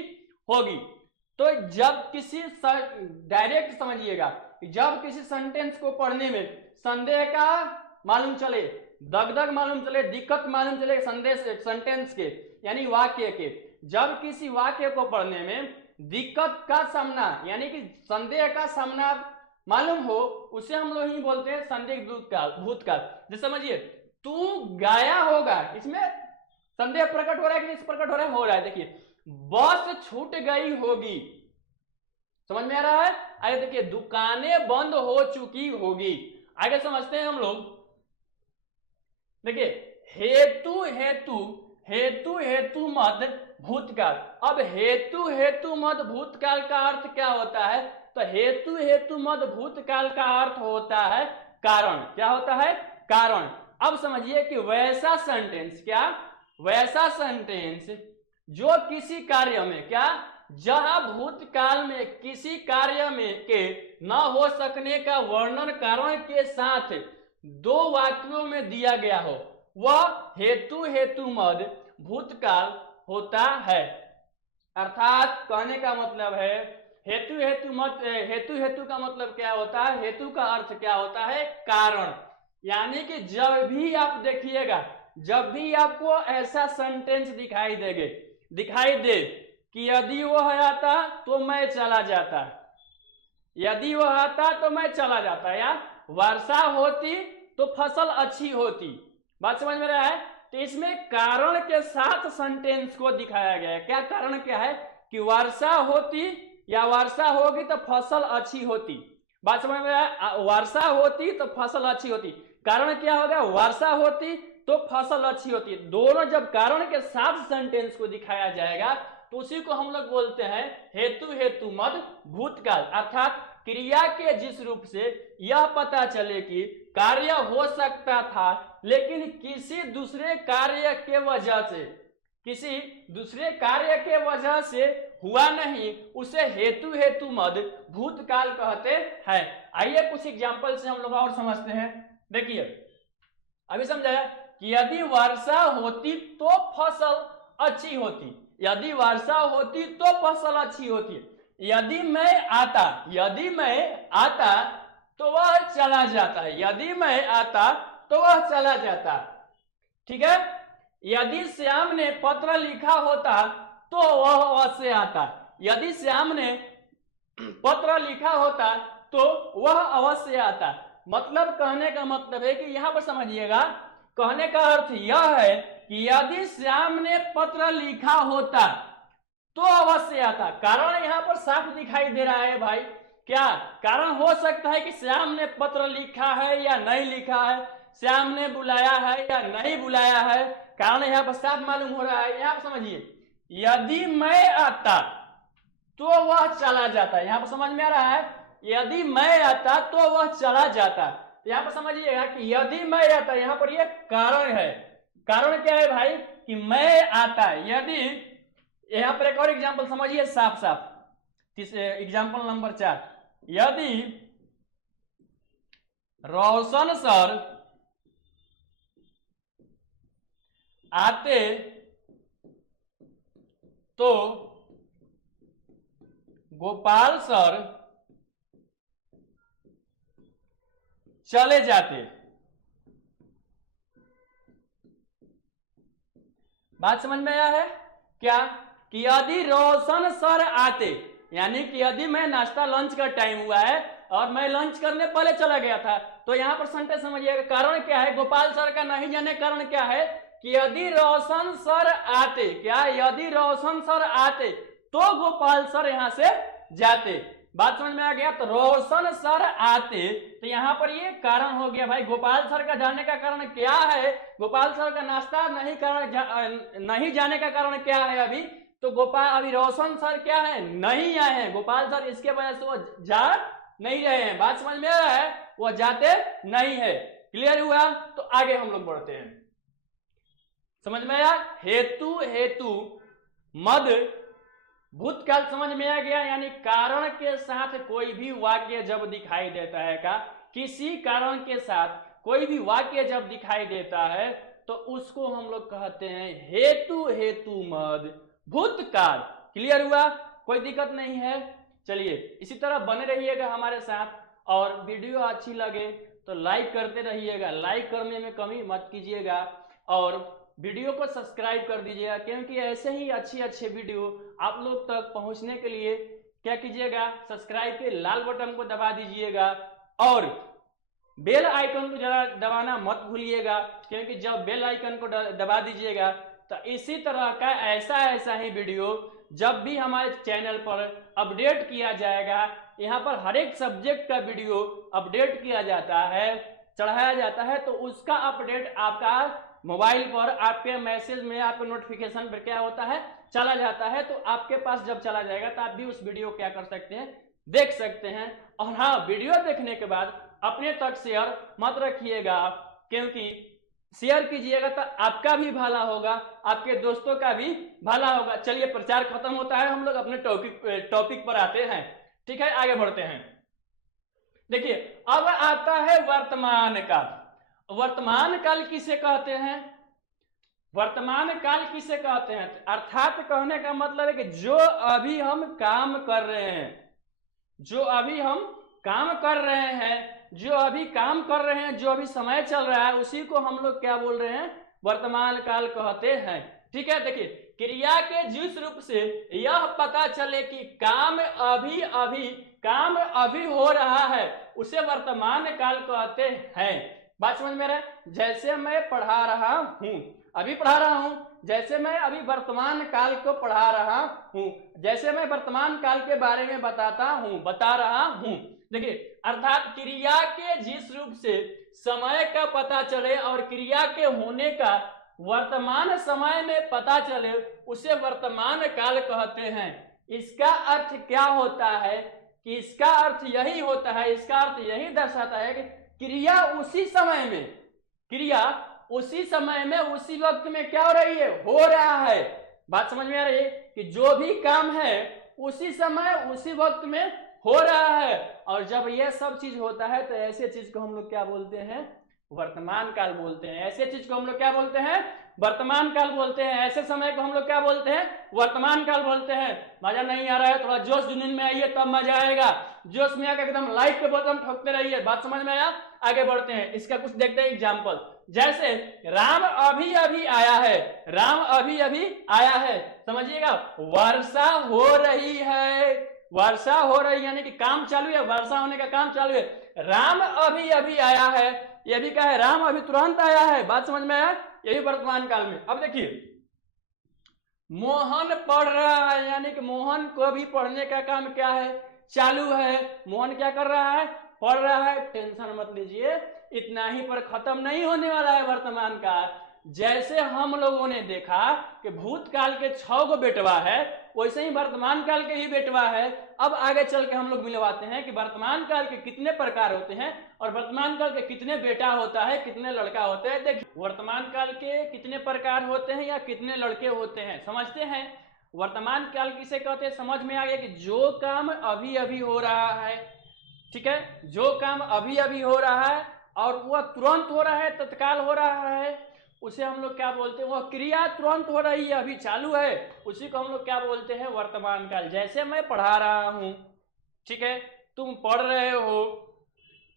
होगी। तो जब किसी डायरेक्ट समझिएगा, जब किसी सेंटेंस को पढ़ने में संदेह का मालूम चले, दगदग मालूम चले, दिक्कत मालूम चले सेंटेंस के यानी वाक्य के, जब किसी वाक्य को पढ़ने में दिक्कत का सामना यानी कि संदेह का सामना मालूम हो, उसे हम लोग ही बोलते हैं संदिग्ध भूतकाल। जैसे समझिए, तू गाया होगा, इसमें संदेह प्रकट हो रहा है कि नहीं प्रकट हो रहा है। देखिए, बस छूट गई होगी, समझ में आ रहा है? आगे देखिए, दुकानें बंद हो चुकी होगी, आगे समझते हैं हम लोग। देखिए, हेतु मद भूतकाल। अब हेतु मद भूतकाल का अर्थ क्या होता है? तो हेतु मद भूतकाल का अर्थ होता है कारण। क्या होता है? कारण। अब समझिए कि वैसा सेंटेंस जो किसी कार्य में जहां भूतकाल में किसी कार्य में के न हो सकने का वर्णन कारण के साथ 2 वाक्यों में दिया गया हो, वह हेतु मद भूतकाल होता है। अर्थात कहने का मतलब है, हेतु का मतलब क्या होता है? हेतु का अर्थ क्या होता है? कारण। यानी कि जब भी आप देखिएगा, जब भी आपको ऐसा सेंटेंस दिखाई दे कि यदि वह आता तो मैं चला जाता, यदि वह आता तो मैं चला जाता, या वर्षा होती तो फसल अच्छी होती। बात समझ में रहा है? तो इसमें कारण के साथ सेंटेंस को दिखाया गया है। क्या कारण क्या है? कि वर्षा होती या वर्षा होगी तो फसल अच्छी होती। बात समझ में आया? वर्षा होती तो फसल अच्छी होती, कारण क्या होगा? वर्षा होती तो फसल अच्छी होती। दोनों जब कारण के साथ सेंटेंस को दिखाया जाएगा तो उसी को हम लोग बोलते हैं हेतु मद भूतकाल। अर्थात क्रिया के जिस रूप से यह पता चले कि कार्य हो सकता था, लेकिन किसी दूसरे कार्य के वजह से किसी दूसरे कार्य के वजह से हुआ नहीं, उसे हेतु हेतु मद भूतकाल कहते हैं। आइए कुछ एग्जाम्पल से हम लोग और समझते हैं। देखिए अभी समझाया कि यदि वर्षा होती तो फसल अच्छी होती, यदि वर्षा होती तो फसल अच्छी होती। यदि मैं आता तो वह चला जाता है, यदि मैं आता तो वह चला जाता। ठीक है, यदि श्याम ने पत्र लिखा होता तो वह अवश्य आता, यदि श्याम ने पत्र लिखा होता तो वह अवश्य आता। मतलब कहने का मतलब है कि यहां पर समझिएगा, कहने का अर्थ यह है कि यदि श्याम ने पत्र लिखा होता तो अवश्य आता। कारण यहां पर साफ दिखाई दे रहा है भाई, क्या कारण हो सकता है कि श्याम ने पत्र लिखा है या नहीं लिखा है, श्याम ने बुलाया है या नहीं बुलाया है, कारण यहां पर साफ मालूम हो रहा है। यहां पर समझिए, यदि मैं आता तो वह चला जाता, यहां पर समझ में आ रहा है, यदि मैं आता तो वह चला जाता। यहां पर समझिएगा कि यदि मैं आता, यहां पर यह कारण है। कारण क्या है भाई कि मैं आता, यदि यहां पर एक और एग्जाम्पल समझिए साफ साफ, एग्जाम्पल नंबर 4, यदि रोशन सर आते तो गोपाल सर चले जाते। बात समझ में आया है क्या कि यदि रोशन सर आते, यानी कि यदि मैं नाश्ता लंच का टाइम हुआ है और मैं लंच करने पहले चला गया था, तो यहां पर सेंटेंस समझिएगा, कारण क्या है, गोपाल सर का नहीं जाने कारण क्या है कि यदि रोशन सर आते, क्या यदि रोशन सर आते तो गोपाल सर यहां से जाते। बात समझ में आ गया, तो रोशन सर आते, तो यहां पर ये कारण हो गया भाई। गोपाल सर का जाने का कारण क्या है, गोपाल सर का नाश्ता नहीं जाने का कारण क्या है अभी, तो अभी रोशन सर क्या है, नहीं आए हैं, गोपाल सर इसके वजह से वो जा नहीं रहे हैं। बात समझ में आ रहा है, वो जाते नहीं है। क्लियर हुआ, तो आगे हम लोग बढ़ते हैं। समझ में आया, हेतु हेतु मद भूतकाल समझ में आ गया, यानी कारण के साथ कोई भी वाक्य जब दिखाई देता है, का किसी कारण के साथ कोई भी वाक्य जब दिखाई देता है तो उसको हम लोग कहते हैं हेतु हेतु मद भूतकाल। क्लियर हुआ, कोई दिक्कत नहीं है। चलिए इसी तरह बने रहिएगा हमारे साथ, और वीडियो अच्छी लगे तो लाइक करते रहिएगा, लाइक करने में कमी मत कीजिएगा, और वीडियो को सब्सक्राइब कर दीजिएगा, क्योंकि ऐसे ही अच्छे अच्छे वीडियो आप लोग तक पहुंचने के लिए क्या कीजिएगा, सब्सक्राइब के लाल बटन को दबा दीजिएगा और बेल आइकन को जरा दबाना मत भूलिएगा, क्योंकि जब बेल आइकन को दबा दीजिएगा तो इसी तरह का ऐसा ही वीडियो जब भी हमारे चैनल पर अपडेट किया जाएगा, यहाँ पर हर एक सब्जेक्ट का वीडियो अपडेट किया जाता है, चढ़ाया जाता है, तो उसका अपडेट आपका मोबाइल पर आपके मैसेज में आपके नोटिफिकेशन पर क्या होता है, चला जाता है। तो आपके पास जब चला जाएगा तो आप भी उस वीडियो क्या कर सकते हैं, देख सकते हैं। और हाँ, वीडियो देखने के बाद अपने तक शेयर मत रखिएगा, क्योंकि शेयर कीजिएगा तो आपका भी भला होगा, आपके दोस्तों का भी भला होगा। चलिए प्रचार खत्म होता है, हम लोग अपने टॉपिक पर आते हैं। ठीक है, आगे बढ़ते हैं। देखिए अब आता है वर्तमान काल। वर्तमान काल किसे कहते हैं, वर्तमान काल किसे कहते हैं, अर्थात कहने का मतलब है कि जो अभी हम काम कर रहे हैं, जो अभी हम काम कर रहे हैं, जो अभी काम कर रहे हैं, जो अभी समय चल रहा है, उसी को हम लोग क्या बोल रहे हैं, वर्तमान काल कहते हैं। ठीक है, देखिए क्रिया के जिस रूप से यह पता चले कि काम अभी हो रहा है, उसे वर्तमान काल कहते हैं। बात समझ में रहे, जैसे मैं पढ़ा रहा हूं, अभी पढ़ा रहा हूं, जैसे मैं अभी वर्तमान काल को पढ़ा रहा हूं, जैसे मैं वर्तमान काल के बारे में बता रहा हूं। देखिए अर्थात क्रिया के जिस रूप से समय का पता चले और क्रिया के होने का वर्तमान समय में पता चले, उसे वर्तमान काल कहते हैं। इसका अर्थ क्या होता है कि इसका अर्थ यही होता है, इसका अर्थ यही दर्शाता है कि क्रिया उसी समय में उसी वक्त में क्या हो रही है, हो रहा है। बात समझ में आ रही है कि जो भी काम है उसी समय उसी वक्त में हो रहा है। और जब यह सब चीज होता है तो ऐसे चीज को हम लोग क्या बोलते हैं, वर्तमान काल बोलते हैं। ऐसे चीज को हम लोग क्या बोलते हैं, वर्तमान काल बोलते हैं। ऐसे समय को हम लोग क्या बोलते हैं, वर्तमान काल बोलते हैं। मजा नहीं आ रहा है, थोड़ा जोश जुनून में आइए तब मजा आएगा। जोश में आकर एकदम लाइक पे बटन ठोकते रहिए। बात समझ में आया, आगे बढ़ते हैं। इसका कुछ देखते हैं एग्जाम्पल। जैसे राम अभी अभी आया है, राम अभी अभी आया है, समझिएगा। वर्षा हो रही है, वर्षा हो रही है यानी कि काम चालू है, वर्षा होने का काम चालू है। राम अभी अभी आया है, ये भी क्या है, राम अभी तुरंत आया है। बात समझ में आया, यही वर्तमान काल में। अब देखिए, मोहन पढ़ रहा है यानी कि मोहन को भी पढ़ने का काम क्या है, चालू है। मोहन क्या कर रहा है, पढ़ रहा है। टेंशन मत लीजिए, इतना ही पर खत्म नहीं होने वाला है वर्तमान काल। जैसे हम लोगों ने देखा कि भूतकाल के 6 गो बेटवा है, वैसे ही वर्तमान काल के ही बेटवा है। अब आगे चल के हम लोग मिलवाते हैं कि वर्तमान काल के कितने प्रकार होते हैं और वर्तमान काल के कितने बेटा होता है, कितने लड़का होते हैं। देखिए, वर्तमान काल के कितने प्रकार होते हैं या कितने लड़के होते हैं, समझते हैं। वर्तमान काल किसे कहते हैं, समझ में आ गया कि जो काम अभी अभी हो रहा है, ठीक है, जो काम अभी अभी हो रहा है और वह तुरंत हो रहा है, तत्काल हो रहा है, उसे हम लोग क्या बोलते हैं, वह क्रिया तुरंत हो रही है, अभी चालू है, उसी को हम लोग क्या बोलते हैं, वर्तमान काल। जैसे मैं पढ़ा रहा हूं, ठीक है, तुम पढ़ रहे हो,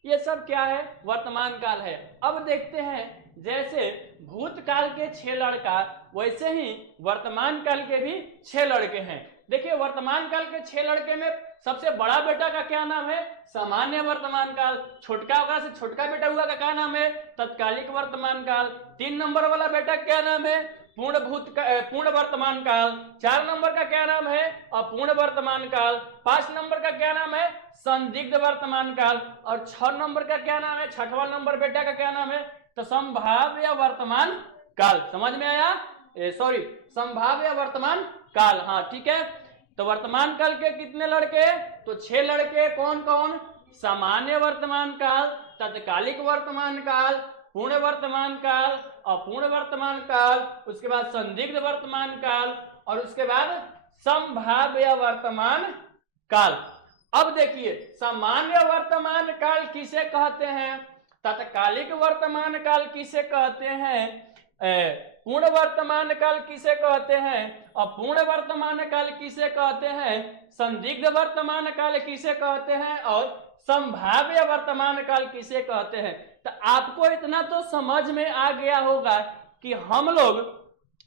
ये सब क्या है, वर्तमान काल है। अब देखते हैं, जैसे भूतकाल के 6 लड़का, वैसे ही वर्तमान काल के भी 6 लड़के हैं। देखिए, वर्तमान काल के 6 लड़के में सबसे बड़ा बेटा का क्या नाम है, सामान्य वर्तमान काल। छोटका होगा से छोटका बेटा हुआ का क्या नाम है, तत्कालिक वर्तमान काल। 3 नंबर वाला बेटा क्या नाम है, पूर्ण वर्तमान काल। 4 नंबर का क्या नाम है, अपूर्ण वर्तमान काल। 5 नंबर का क्या नाम है, संदिग्ध वर्तमान काल। और 6 नंबर का क्या नाम है, 6वां नंबर बेटा का क्या नाम है, तो संभाव्य वर्तमान काल। समझ में आया, सॉरी, संभाव्य वर्तमान काल। हाँ ठीक है, तो वर्तमान काल के कितने लड़के, तो 6 लड़के। कौन कौन, सामान्य वर्तमान काल, तत्कालिक वर्तमान काल, पूर्ण वर्तमान काल, अपूर्ण वर्तमान काल, उसके बाद संदिग्ध वर्तमान काल और उसके बाद संभाव्य वर्तमान काल। अब देखिए, सामान्य वर्तमान काल किसे कहते हैं, तत्कालिक वर्तमान काल किसे कहते हैं, पूर्ण वर्तमान काल किसे कहते हैं, अपूर्ण वर्तमान काल किसे कहते हैं, संदिग्ध वर्तमान काल किसे कहते हैं और संभाव्य वर्तमान काल किसे कहते हैं। तो आपको इतना तो समझ में आ गया होगा कि हम लोग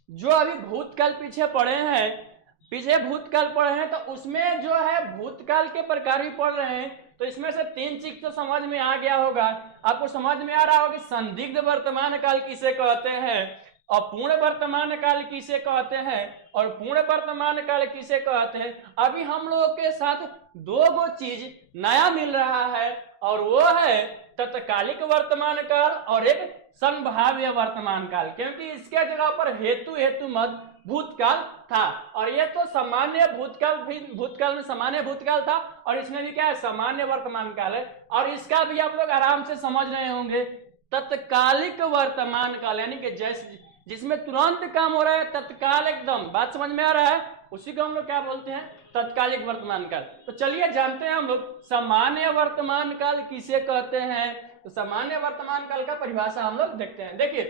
जो अभी भूतकाल पीछे पढ़े हैं, पीछे भूतकाल पढ़े हैं, तो उसमें जो है भूतकाल के प्रकार भी पढ़ रहे हैं। तो इसमें से 3 चीज तो समझ में आ गया होगा। आपको समझ में आ रहा होगा कि संदिग्ध वर्तमान काल किसे कहते हैं, अपूर्ण वर्तमान काल किसे कहते हैं और पूर्ण वर्तमान काल किसे कहते हैं। अभी हम लोगों के साथ 2 गो चीज नया मिल रहा है और वो है तत्कालिक वर्तमान काल और एक संभाव्य वर्तमान काल, क्योंकि इसके जगह पर हेतु मद भूतकाल था और ये तो सामान्य भूतकाल भी, भूतकाल में सामान्य भूतकाल था और इसमें भी क्या है, सामान्य वर्तमान काल है। और इसका भी आप लोग आराम से समझ रहे होंगे, तत्कालिक वर्तमान काल यानी कि जैसे जिसमें तुरंत काम हो रहा है, तत्काल, एकदम बात समझ में आ रहा है, उसी को हम लोग क्या बोलते हैं, तत्कालिक वर्तमान काल। तो चलिए जानते हैं हम लोग सामान्य वर्तमान काल किसे कहते हैं। तो सामान्य वर्तमान काल का परिभाषा हम लोग देखते हैं। देखिए,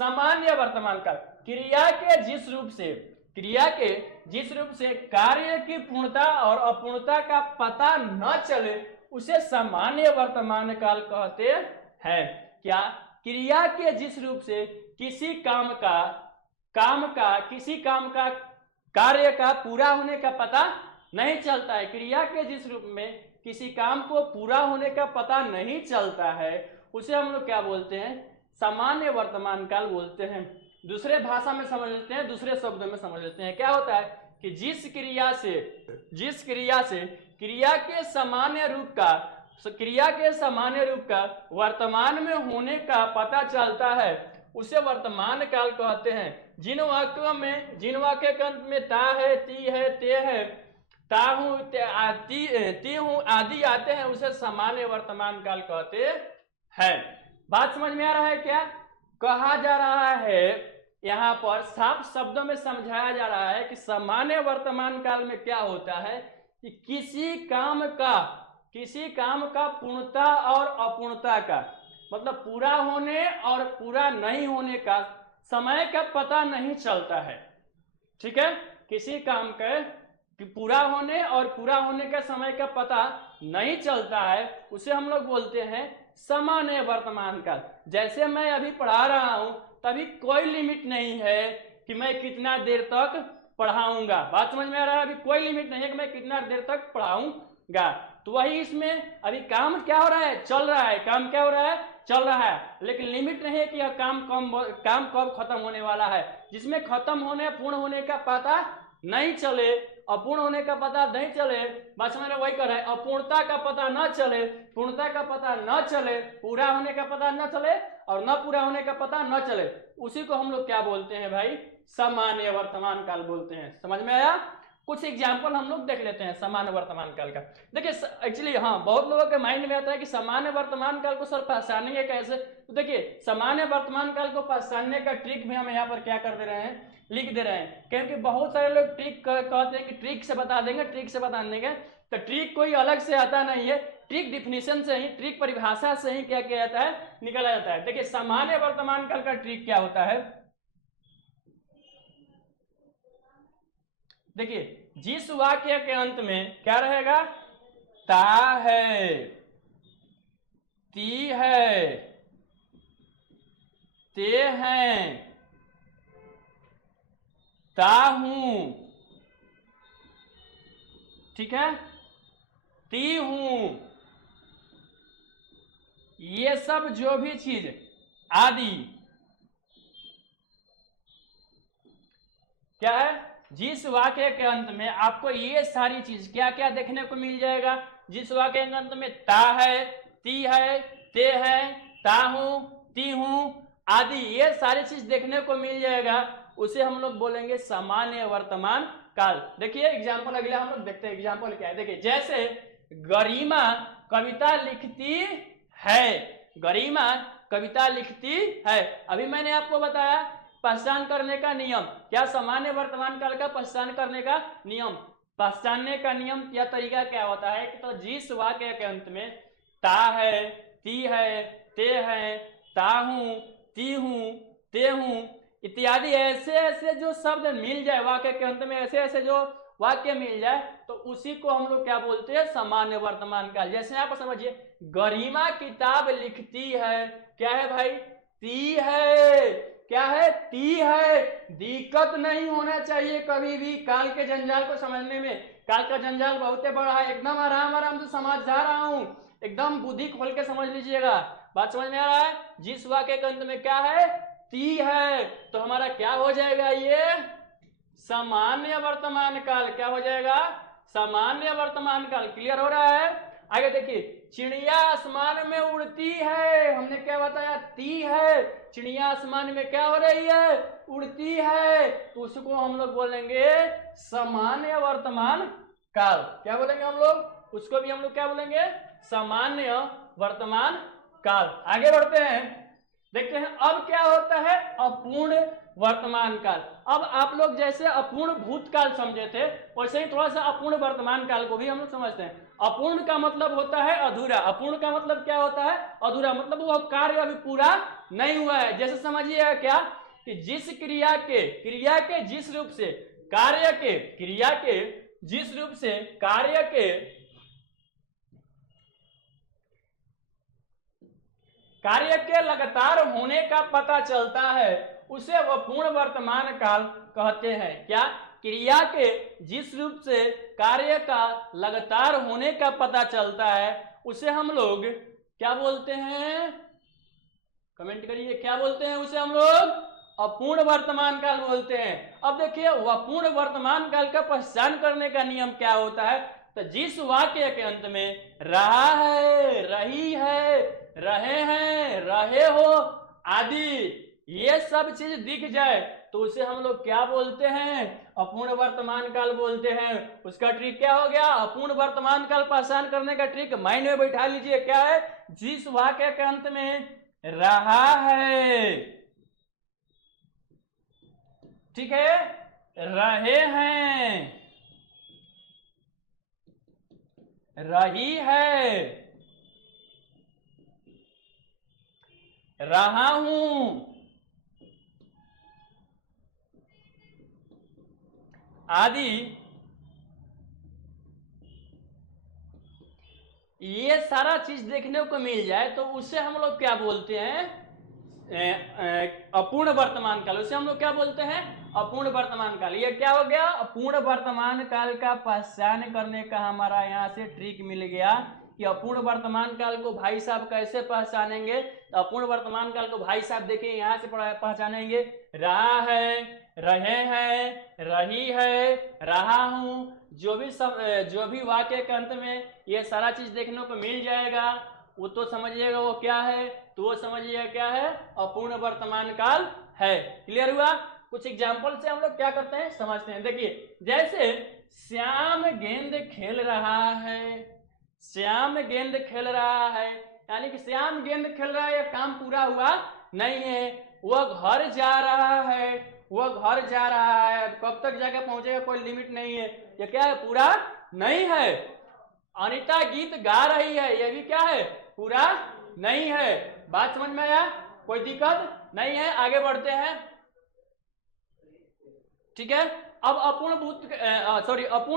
सामान्य वर्तमान काल क्रिया के जिस रूप से कार्य की पूर्णता और अपूर्णता का पता न चले उसे सामान्य वर्तमान काल कहते हैं। क्या, क्रिया के जिस रूप से किसी काम का कार्य का पूरा होने का पता नहीं चलता है, क्रिया के जिस रूप में किसी काम को पूरा होने का पता नहीं चलता है, उसे हम लोग क्या बोलते हैं, सामान्य वर्तमान काल बोलते हैं। दूसरे भाषा में समझ लेते हैं, दूसरे शब्दों में समझ लेते हैं। क्या होता है कि जिस क्रिया से क्रिया के सामान्य रूप का वर्तमान में होने का पता चलता है, उसे वर्तमान काल कहते हैं। जिन वाक्य के अंत में ता है, ती है, ते है, ता हूं, ती हूं आदि आते हैं, उसे सामान्य वर्तमान काल कहते हैं। बात समझ में आ रहा है क्या? कहा जा रहा है, यहाँ पर साफ शब्दों में समझाया जा रहा है कि सामान्य वर्तमान काल में क्या होता है कि किसी काम का पूर्णता और अपूर्णता का मतलब पूरा होने और पूरा नहीं होने का समय का पता नहीं चलता है। ठीक है, किसी काम के पूरा होने और पूरा होने का समय का पता नहीं चलता है, उसे हम लोग बोलते हैं सामान्य वर्तमान काल। जैसे मैं अभी पढ़ा रहा हूं, तभी कोई लिमिट नहीं है कि मैं कितना देर तक पढ़ाऊंगा। बात समझ में आ रहा है? अभी कोई लिमिट नहीं है कि मैं कितना देर तक पढ़ाऊंगा। तो वही इसमें अभी काम क्या हो रहा है, चल रहा है। काम क्या हो रहा है, चल रहा है, लेकिन लिमिट नहीं है कि यह काम कब खत्म होने वाला है। जिसमें खत्म होने पूर्ण होने का पता नहीं चले, अपूर्ण होने का पता नहीं चले, बस मैंने वही कर रहा है, अपूर्णता का पता न चले, पूर्णता का पता न चले, पूरा होने का पता न चले और न पूरा होने का पता न चले, उसी को हम लोग क्या बोलते हैं भाई, सामान्य वर्तमान काल बोलते हैं। समझ में आया? कुछ एग्जाम्पल हम लोग देख लेते हैं सामान्य वर्तमान काल का। देखिए एक्चुअली हाँ, बहुत लोगों के माइंड में आता है कि सामान्य वर्तमान काल को सर पहचानेंगे कैसे। तो देखिए सामान्य वर्तमान काल को पहचानने का ट्रिक भी हम यहाँ पर क्या कर दे रहे हैं, लिख दे रहे हैं, क्योंकि बहुत सारे लोग ट्रिक कहते हैं कि ट्रिक से बता देंगे, ट्रिक से बता देंगे। तो ट्रिक कोई अलग से आता नहीं है, ट्रिक डिफिनीशन से ही, ट्रिक परिभाषा से ही क्या किया जाता है, निकाला जाता है। देखिए सामान्य वर्तमान काल का ट्रिक क्या होता है, देखिए जिस वाक्य के अंत में क्या रहेगा, ता है, ती है, ते हैं, ता हूं, ठीक है, ती हूं, ये सब जो भी चीज आदि क्या है, जिस वाक्य के अंत में आपको ये सारी चीज क्या क्या देखने को मिल जाएगा, जिस वाक्य के अंत में ता है, ती है, ते है, ता हूं, ती हूं आदि ये सारी चीज देखने को मिल जाएगा, उसे हम लोग बोलेंगे सामान्य वर्तमान काल। देखिए एग्जाम्पल अगला हम लोग देखते हैं, एग्जाम्पल क्या है। देखिए जैसे गरिमा कविता लिखती है, गरिमा कविता लिखती है, अभी मैंने आपको बताया पहचान करने का नियम, क्या सामान्य वर्तमान काल का पहचान करने का नियम, पहचानने का नियम या तरीका क्या होता है कि तो जिस वाक्य के अंत में ता है, ती है, ते है, ता हूं, ती हूं, ते हूं इत्यादि ऐसे ऐसे जो शब्द मिल जाए वाक्य के अंत में, ऐसे ऐसे जो वाक्य मिल जाए, तो उसी को हम लोग क्या बोलते हैं, सामान्य वर्तमान काल। जैसे आप समझिए गरिमा किताब लिखती है, क्या है भाई, ती है, क्या है, ती है। दिक्कत नहीं होना चाहिए कभी भी काल के जंजाल को समझने में, काल का जंजाल बहुत बड़ा है, एकदम आराम आराम से समझ जा रहा हूं, एकदम बुद्धि खोल के समझ लीजिएगा। बात समझ में आ रहा है? जिस वाक्य के अंत में क्या है, ती है, तो हमारा क्या हो जाएगा, ये सामान्य वर्तमान काल। क्या हो जाएगा, सामान्य वर्तमान काल। क्लियर हो रहा है? आगे देखिए चिड़िया आसमान में उड़ती है, हमने क्या बताया, ती है, चिड़िया आसमान में क्या हो रही है, उड़ती है, तो उसको हम लोग बोलेंगे सामान्य वर्तमान काल। क्या बोलेंगे हम लोग, उसको भी हम लोग क्या बोलेंगे, सामान्य वर्तमान काल। आगे बढ़ते हैं, देखते हैं अब क्या होता है, अपूर्ण वर्तमान काल। अब आप लोग जैसे अपूर्ण भूतकाल समझे थे, वैसे ही थोड़ा सा अपूर्ण वर्तमान काल को भी हम लोग समझते हैं। अपूर्ण का मतलब होता है अधूरा, अपूर्ण का मतलब क्या होता है, अधूरा, मतलब वो कार्य अभी पूरा नहीं हुआ है। जैसे समझिएगा क्या, कि जिस क्रिया के जिस रूप से कार्य के, क्रिया के जिस रूप से कार्य के लगातार होने का पता चलता है, उसे अपूर्ण वर्तमान काल कहते हैं। क्या, क्रिया के जिस रूप से कार्य का लगातार होने का पता चलता है, उसे हम लोग क्या बोलते हैं, कमेंट करिए, क्या बोलते हैं उसे हम लोग, अपूर्ण वर्तमान काल बोलते हैं। अब देखिए अपूर्ण वर्तमान काल का पहचान करने का नियम क्या होता है, तो जिस वाक्य के अंत में रहा है, रही है, रहे हैं, रहे हो आदि ये सब चीज दिख जाए, तो उसे हम लोग क्या बोलते हैं, अपूर्ण वर्तमान काल बोलते हैं। उसका ट्रिक क्या हो गया, अपूर्ण वर्तमान काल पहचान करने का ट्रिक माइंड में बैठा लीजिए, क्या है, जिस वाक्य के अंत में रहा है, ठीक है, रहे हैं, रही है, रहा हूं, आदि। ये सारा चीज देखने को मिल जाए तो उसे हम लोग क्या बोलते हैं, अपूर्ण वर्तमान काल। उसे हम लोग क्या बोलते हैं, अपूर्ण वर्तमान काल। ये क्या हो गया, अपूर्ण वर्तमान काल का पहचान करने का हमारा यहाँ से ट्रिक मिल गया कि अपूर्ण वर्तमान काल को भाई साहब कैसे पहचानेंगे। तो अपूर्ण वर्तमान काल को भाई साहब देखिए यहाँ से पहचानेंगे, रहा है, रहे हैं, रही है, रहा हूं। जो भी वाक्य के अंत में ये सारा चीज देखने को मिल जाएगा वो तो समझिएगा वो क्या है, तो वो समझिएगा क्या है, अपूर्ण वर्तमान काल है। क्लियर हुआ। कुछ एग्जाम्पल से हम लोग क्या करते हैं समझते हैं। देखिए जैसे श्याम गेंद खेल रहा है, श्याम गेंद खेल रहा है, यानी कि श्याम गेंद खेल रहा है, यह काम पूरा हुआ नहीं है। वह घर जा रहा है, वह घर जा रहा है, कब तक जाके पहुंचेगा कोई लिमिट नहीं है, ये क्या है, पूरा नहीं है। अनीता गीत गा रही है, यह भी क्या है, पूरा नहीं है। बात समझ में आया, कोई दिक्कत नहीं है, आगे बढ़ते हैं। ठीक है, अब अपूर्ण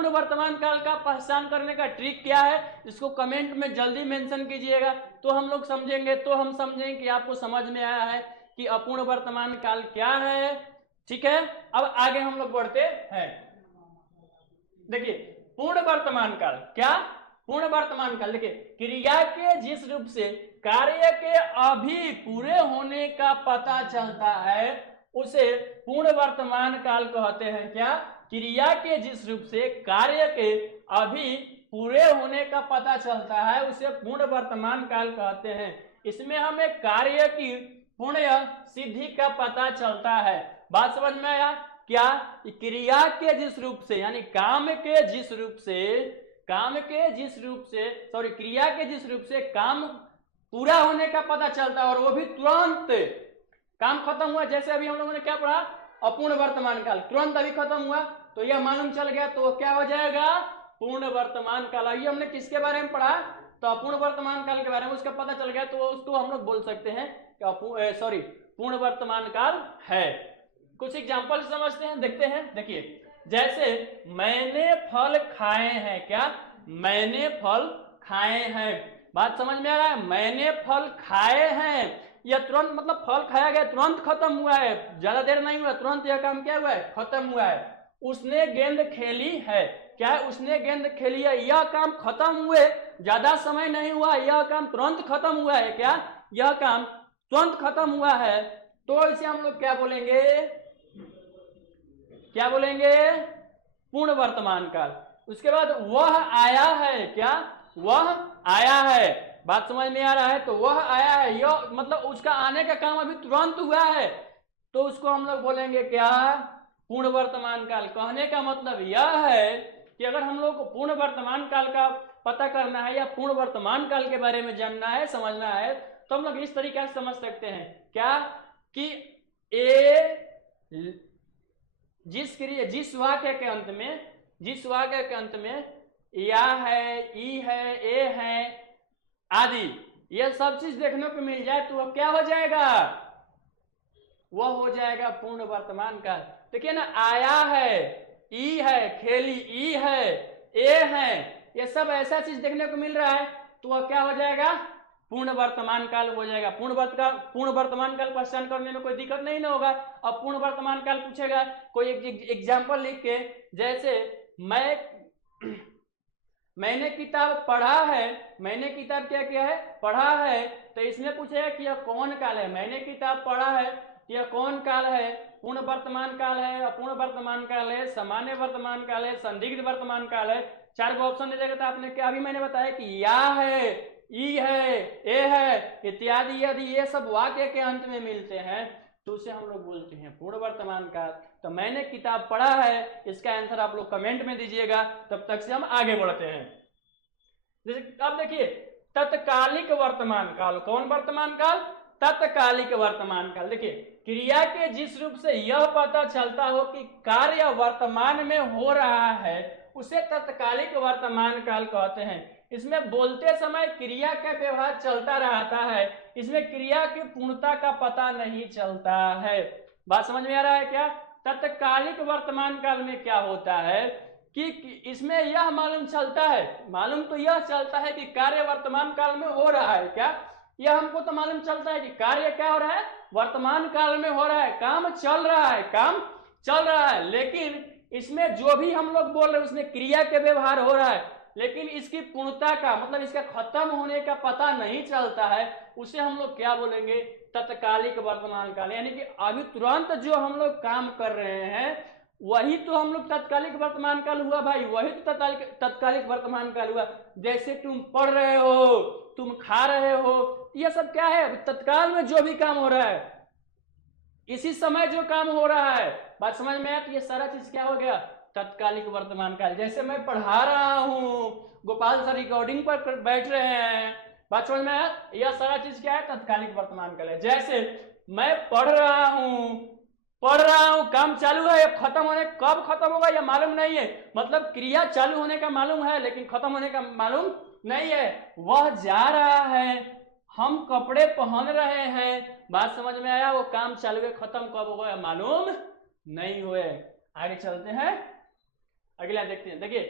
वर्तमान काल का पहचान करने का ट्रिक क्या है, इसको कमेंट में जल्दी मेंशन कीजिएगा तो हम लोग समझेंगे, तो हम समझेंगे कि आपको समझ में आया है कि अपूर्ण वर्तमान काल क्या है। ठीक है, अब आगे हम लोग बढ़ते हैं। देखिए पूर्ण वर्तमान काल क्या, पूर्ण वर्तमान काल देखिए क्रिया के जिस रूप से कार्य के अभी पूरे होने का पता चलता है उसे पूर्ण वर्तमान काल कहते हैं। क्या, क्रिया के जिस रूप से कार्य के अभी पूरे होने का पता चलता है उसे पूर्ण वर्तमान काल कहते हैं। इसमें हमें कार्य की पूर्ण सिद्धि का पता चलता है। बात समझ में आया क्या, क्रिया के जिस रूप से यानी काम के जिस रूप से, क्रिया के जिस रूप से काम पूरा होने का पता चलता है और वो भी तुरंत, काम खत्म हुआ, जैसे अभी हम लोगों ने क्या पढ़ा, अपूर्ण वर्तमान काल, तुरंत अभी खत्म हुआ तो यह मालूम चल गया तो क्या हो जाएगा, पूर्ण वर्तमान काल। आइए हमने किसके बारे में पढ़ा, तो अपूर्ण वर्तमान काल के बारे में, उसका पता चल गया तो उसको हम लोग बोल सकते हैं कि पूर्ण वर्तमान काल है। कुछ एग्जांपल समझते हैं, देखते हैं। देखिए जैसे मैंने फल खाए हैं, क्या, मैंने फल खाए हैं। बात समझ में आ रहा है, मैंने फल खाए हैं, यह तुरंत मतलब फल खाया गया, तुरंत खत्म हुआ है, ज्यादा देर नहीं हुआ, तुरंत यह काम क्या हुआ है, खत्म हुआ है। उसने गेंद खेली है, क्या है, उसने गेंद खेली है, यह काम खत्म हुए ज्यादा समय नहीं हुआ, यह काम तुरंत खत्म हुआ है। क्या, यह काम तुरंत खत्म हुआ है, तो इसे हम लोग क्या बोलेंगे, क्या बोलेंगे, पूर्ण वर्तमान काल। उसके बाद वह आया है, क्या, वह आया है। बात समझ में आ रहा है, तो वह आया है, यह मतलब उसका आने का काम अभी तुरंत हुआ है, तो उसको हम लोग बोलेंगे क्या, पूर्ण वर्तमान काल। कहने का मतलब यह है कि अगर हम लोग को पूर्ण वर्तमान काल का पता करना है या पूर्ण वर्तमान काल के बारे में जानना है, समझना है, तो हम लोग इस तरीके से समझ सकते हैं क्या, कि जिस वाक्य के अंत में या है, ई है, ए है आदि ये सब चीज देखने को मिल जाए तो वह क्या हो जाएगा, वह हो जाएगा पूर्ण वर्तमान काल। देखिए ना, आया है, ई है, खेली, ई है, ए है, ये सब ऐसा चीज देखने को मिल रहा है तो वह क्या हो जाएगा, पूर्ण वर्तमान काल हो जाएगा। पूर्ण वर्तमान काल पहचान करने में कोई दिक्कत नहीं ना होगा। अब पूर्ण वर्तमान काल पूछेगा कोई एग्जाम्पल लिख के, जैसे मैंने किताब पढ़ा है, मैंने किताब क्या किया है, पढ़ा है, तो इसमें पूछेगा कि यह कौन काल है, मैंने किताब पढ़ा है, यह कौन काल है, पूर्ण वर्तमान काल है, अपूर्ण वर्तमान काल है, सामान्य वर्तमान काल है, संदिग्ध वर्तमान काल है। 4 ऑप्शन दे देगा तो आपने क्या, अभी मैंने बताया कि या है, ई है, ए है इत्यादि, यदि ये सब वाक्य के अंत में मिलते हैं तो उसे हम लोग बोलते हैं पूर्ण वर्तमान काल। तो मैंने किताब पढ़ा है, इसका आंसर आप लोग कमेंट में दीजिएगा, तब तक से हम आगे बढ़ते हैं। जैसे अब देखिए तत्कालिक वर्तमान काल, कौन वर्तमान काल, तत्कालिक वर्तमान काल। देखिए क्रिया के जिस रूप से यह पता चलता हो कि कार्य वर्तमान में हो रहा है उसे तत्कालिक वर्तमान काल कहते हैं। इसमें बोलते समय क्रिया का व्यवहार चलता रहता है, इसमें क्रिया की पूर्णता का पता नहीं चलता है। बात समझ में आ रहा है क्या? तत्कालिक वर्तमान काल में क्या होता है कि इसमें यह मालूम चलता है, मालूम तो यह चलता है कि कार्य वर्तमान काल में हो रहा है। क्या यह हमको तो मालूम चलता है कि कार्य क्या हो रहा है, वर्तमान काल में हो रहा है, काम चल रहा है, काम चल रहा है। लेकिन इसमें जो भी हम लोग बोल रहे हैं उसमें क्रिया के व्यवहार हो रहा है, लेकिन इसकी पूर्णता का मतलब इसका खत्म होने का पता नहीं चलता है। उसे हम लोग क्या बोलेंगे? तत्कालिक वर्तमान काल। यानी कि अभी तुरंत जो हम लोग काम कर रहे हैं वही तो हम लोग तत्कालिक वर्तमान काल हुआ भाई, वही तो तत्कालिक वर्तमान काल हुआ। जैसे तुम पढ़ रहे हो, तुम खा रहे हो, यह सब क्या है? तत्काल में जो भी काम हो रहा है, इसी समय जो काम हो रहा है। बात समझ में आया? तो ये सारा चीज क्या हो गया? तत्कालिक वर्तमान काल। जैसे मैं पढ़ा रहा हूं, गोपाल सर रिकॉर्डिंग पर बैठ रहे हैं, बात समझ में आया? यह सारा चीज क्या है? तत्कालिक वर्तमान काल है। जैसे मैं पढ़ रहा हूं, काम चालू है, खत्म होने कब खत्म होगा यह मालूम नहीं है, मतलब क्रिया चालू होने का मालूम है लेकिन खत्म होने का मालूम नहीं है। वह जा रहा है, हम कपड़े पहन रहे हैं, बात समझ में आया? वो काम चालू है, खत्म कब होगा मालूम नहीं हुए। आगे चलते हैं, अगला देखते हैं। देखिए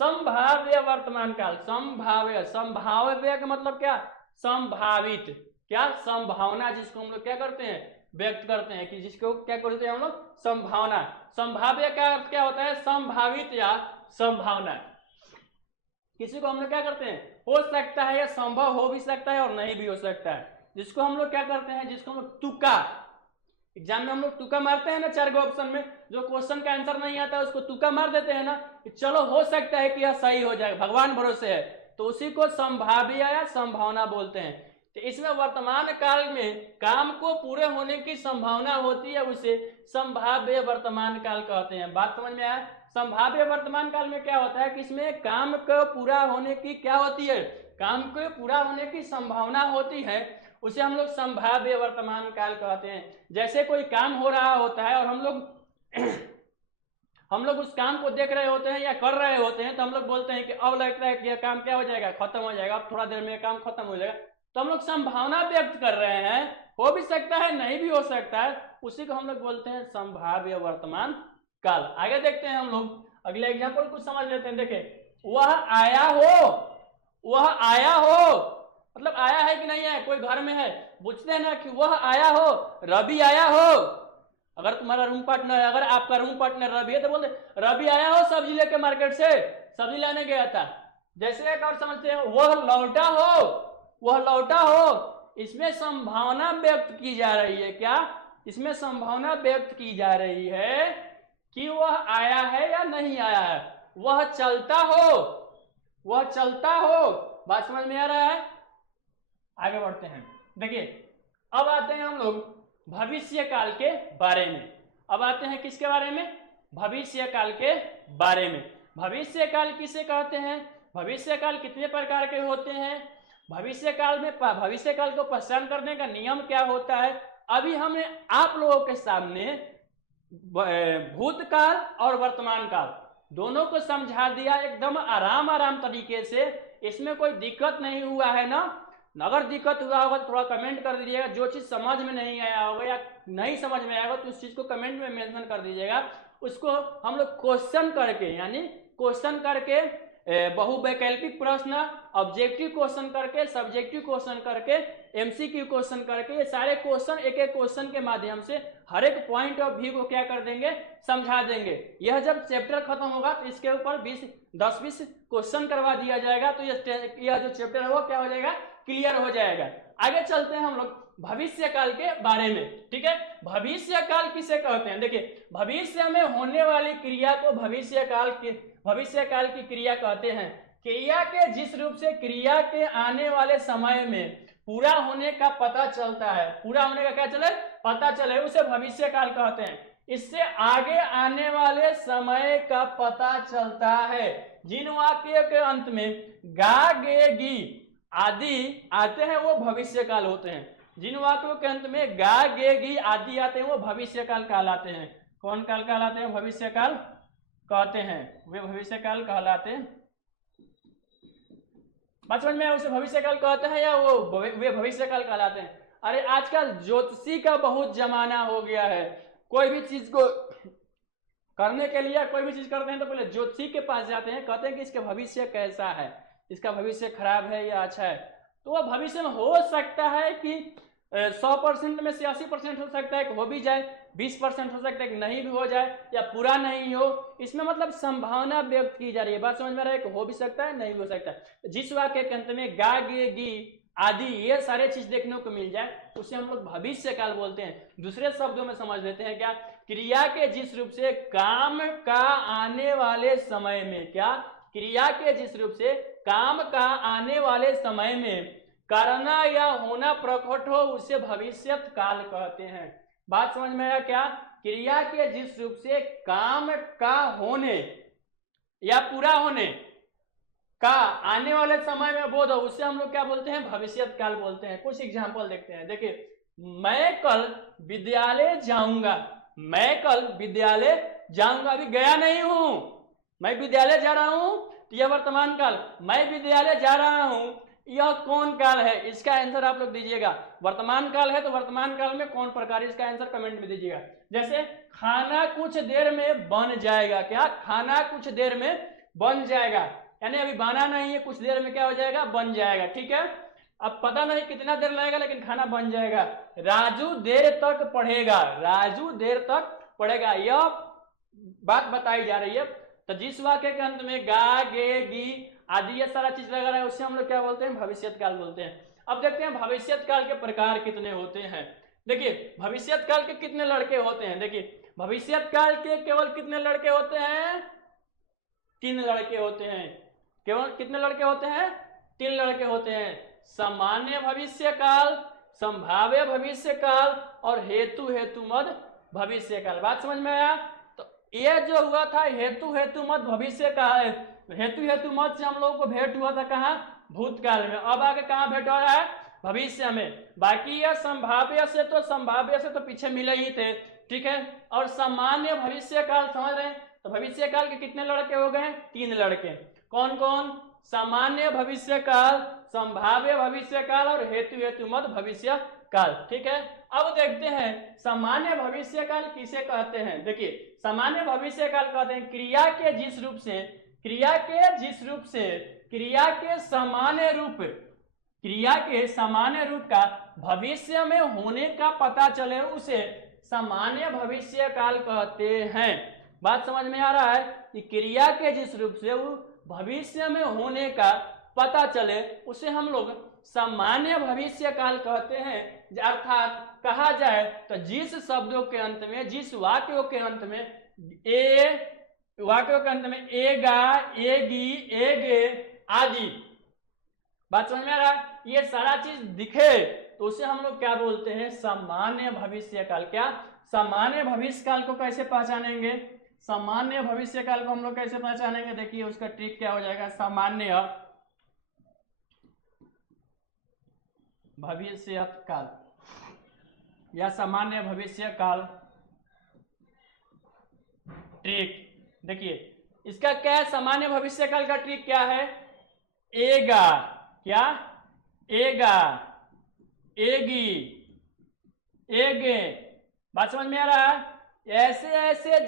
संभाव्य वर्तमान काल। संभाव्य, संभाव्य का मतलब क्या? संभावित, क्या? संभावना, जिसको हम लोग क्या करते हैं? व्यक्त करते हैं, कि जिसको क्या करते हैं हम लोग? संभावना। संभाव्य का अर्थ क्या होता है? संभावित या संभावना। किसी को हम लोग क्या करते हैं? हो सकता है या संभव हो भी सकता है और नहीं भी हो सकता है, जिसको हम लोग क्या करते हैं? जिसको हम लोग तुक्का, एग्जाम में हम लोग तुक्का मारते हैं ना, 4 गो ऑप्शन में जो क्वेश्चन का आंसर नहीं आता है उसको तुक्का मार देते हैं ना, कि चलो हो सकता है कि यह सही हो जाए, भगवान भरोसे है, तो उसी को संभाव्य या संभावना बोलते हैं। तो इसमें वर्तमान काल में काम को पूरे होने की संभावना होती है, उसे संभाव्य वर्तमान काल कहते हैं। बात समझ में आया? संभाव्य वर्तमान काल में क्या होता है कि इसमें काम को पूरा होने की क्या होती है? काम को पूरा होने की संभावना होती है, उसे हम लोग संभाव्य वर्तमान काल कहते हैं। जैसे कोई काम हो रहा होता है और हम लोग उस काम को देख रहे होते हैं या कर रहे होते हैं, तो हम लोग बोलते हैं कि अब लगता है कि यह काम क्या हो जाएगा? खत्म हो जाएगा, अब थोड़ा देर में काम खत्म हो जाएगा। तो हम लोग संभावना व्यक्त कर रहे हैं, हो भी सकता है नहीं भी हो सकता है, उसी को हम लोग बोलते हैं संभाव्य वर्तमान काल। आगे देखते हैं हम लोग, अगले एग्जाम्पल कुछ समझ लेते हैं। देखें, वह आया हो, वह आया हो मतलब आया है कि नहीं है? कोई घर में है, पूछते हैं ना कि वह आया हो, रवि आया हो। अगर तुम्हारा रूम पार्टनर है, अगर आपका रूम पार्टनर रवि है तो बोलते रवि आया हो सब्जी लेके मार्केट से, सब्जी लाने गया था। जैसे एक और समझते हैं, वह लौटा हो, वह लौटा हो। इसमें संभावना व्यक्त की जा रही है। क्या? इसमें संभावना व्यक्त की जा रही है कि वह आया है या नहीं आया है। वह चलता हो, वह चलता हो। बात समझ में आ रहा है? आगे बढ़ते हैं। देखिए अब आते हैं हम लोग भविष्य काल के बारे में। अब आते हैं किसके बारे में? भविष्य काल के बारे में। भविष्य काल किसे कहते हैं? भविष्य काल कितने प्रकार के होते हैं? भविष्य काल में भविष्य काल को पहचान करने का नियम क्या होता है? अभी हमने आप लोगों के सामने भूतकाल और वर्तमान काल दोनों को समझा दिया एकदम आराम तरीके से। इसमें कोई दिक्कत नहीं हुआ है ना? अगर दिक्कत हुआ होगा तो थोड़ा कमेंट कर दीजिएगा। जो चीज समझ में नहीं आया होगा या नहीं समझ में आएगा तो उस चीज को कमेंट में मेंशन कर दीजिएगा। उसको हम लोग क्वेश्चन करके, यानी क्वेश्चन करके, बहुवैकल्पिक प्रश्न, ऑब्जेक्टिव क्वेश्चन करके, सब्जेक्टिव क्वेश्चन करके, एमसीक्यू क्वेश्चन करके, ये सारे क्वेश्चन एक एक क्वेश्चन के माध्यम से हर एक पॉइंट ऑफ व्यू को क्या कर देंगे? समझा देंगे। यह जब चैप्टर खत्म होगा तो इसके ऊपर 10-20 क्वेश्चन करवा दिया जाएगा, तो यह जो चैप्टर है वो क्या हो जाएगा? क्लियर हो जाएगा। आगे चलते हैं हम लोग भविष्य काल के बारे में। ठीक है, भविष्य काल किसे कहते हैं? देखिए भविष्य में होने वाली क्रिया को भविष्य काल की क्रिया कहते हैं। क्रिया के जिस रूप से क्रिया के आने वाले समय में पूरा होने का पता चलता है, पूरा होने का क्या चले? पता चले, उसे भविष्य काल कहते हैं। इससे आगे आने वाले समय का पता चलता है। जिन वाक्य के अंत में गा गे गी आदि आते हैं वो भविष्य काल होते हैं। जिन वाक्यों के अंत में गा गे गी आदि आते हैं वो भविष्य काल कहलाते हैं। कौन काल कहलाते हैं? भविष्य काल कहते हैं, वे भविष्य काल कहलाते हैं। बात समझ में उसे भविष्य काल कहते हैं या वो वे भविष्य काल कहलाते हैं? अरे आजकल ज्योतिषी का बहुत जमाना हो गया है। कोई भी चीज को करने के लिए कोई भी चीज करते हैं तो पहले ज्योतिषी के पास जाते हैं, कहते हैं कि इसका भविष्य कैसा है, इसका भविष्य खराब है या अच्छा है। तो वह भविष्य में हो सकता है कि 100% में से 80% हो सकता है कि हो भी जाए, 20% हो सकता है कि नहीं भी हो जाए या पूरा नहीं हो। इसमें मतलब संभावना व्यक्त की जा रही है। बात समझ में रहा है कि हो भी सकता है, नहीं भी हो सकता है। जिस वाक्य के अंत में गा गे गी आदि ये सारे चीज देखने को मिल जाए उसे हम लोग भविष्य काल बोलते हैं। दूसरे शब्दों में समझ लेते हैं क्या? क्रिया के जिस रूप से काम का आने वाले समय में, क्या क्रिया के जिस रूप से काम का आने वाले समय में करना या होना प्रकट हो उसे भविष्यत काल कहते हैं। बात समझ में आया क्या? क्रिया के जिस रूप से काम का होने या पूरा होने का आने वाले समय में बोध हो उसे हम लोग क्या बोलते हैं? भविष्यत काल बोलते हैं। कुछ एग्जांपल देखते हैं। देखिए, मैं कल विद्यालय जाऊंगा, मैं कल विद्यालय जाऊंगा, अभी गया नहीं हूं, मैं विद्यालय जा रहा हूं, तो यह वर्तमान काल। मैं विद्यालय जा रहा हूं, यह कौन काल है? इसका आंसर आप लोग दीजिएगा। वर्तमान काल है तो वर्तमान काल में कौन प्रकार, इसका आंसर कमेंट में दीजिएगा। जैसे खाना कुछ देर में बन जाएगा, क्या खाना कुछ देर में बन जाएगा, यानी अभी बना नहीं है, कुछ देर में क्या हो जाएगा? बन जाएगा। ठीक है, अब पता नहीं कितना देर लगेगा लेकिन खाना बन जाएगा। राजू देर तक पढ़ेगा, राजू देर तक पढ़ेगा, यह बात बताई जा रही है। तो जिस वाक्य के अंत में गा गे गी आदि ये सारा चीज लगा रहा है उससे हम लोग क्या बोलते हैं? भविष्यत काल बोलते हैं। अब देखते हैं भविष्यत काल के प्रकार कितने होते हैं। देखिए, भविष्यत काल के कितने लड़के होते हैं? देखिए, भविष्यत काल के केवल कितने लड़के होते हैं? 3 लड़के होते हैं। केवल कितने लड़के होते हैं? 3 लड़के होते हैं। सामान्य भविष्य काल, संभाव्य भविष्य काल और हेतु हेतुमद भविष्य काल। बात समझ में आया? तो ये जो हुआ था हेतु हेतुमद भविष्य काल, हेतु हेतुमद से हम लोगों को भेंट हुआ था कहाँ? भूतकाल में। अब आगे कहाँ भेंट हो रहा है? भविष्य में। बाकी ये संभाव्य से तो पीछे मिले ही थे। ठीक है, और सामान्य भविष्य काल समझ रहे हैं? तो भविष्य काल के कितने लड़के हो गए? 3 लड़के। कौन कौन? सामान्य भविष्य काल, संभाव्य भविष्य काल और हेतु हेतुमद भविष्य काल। ठीक है, अब देखते हैं सामान्य भविष्य काल किसे कहते हैं। देखिए, सामान्य भविष्य काल कहते हैं क्रिया के जिस रूप से क्रिया के सामान्य रूप का भविष्य में होने का पता चले उसे सामान्य भविष्य काल कहते हैं। बात समझ में आ रहा है कि क्रिया के जिस रूप से वो भविष्य में होने का पता चले उसे हम लोग सामान्य भविष्य काल कहते हैं। अर्थात कहा जाए तो जिस शब्दों के अंत में, जिस वाक्यों के अंत में एगा, एगी, एगे आदि, बात समझ में आ रहा है, ये सारा चीज दिखे तो उसे हम लोग क्या बोलते हैं? सामान्य भविष्य काल। क्या सामान्य भविष्य काल को कैसे पहचानेंगे? सामान्य भविष्य काल को हम लोग कैसे पहचानेंगे? देखिए, उसका ट्रिक क्या हो जाएगा? सामान्य भविष्य काल या सामान्य भविष्य काल ट्रिक। देखिए, इसका क्या है? सामान्य भविष्य काल का ट्रिक क्या है? एगा, क्या एगा, एगी, एगे। बात समझ में आ रहा है? ऐसे ऐसे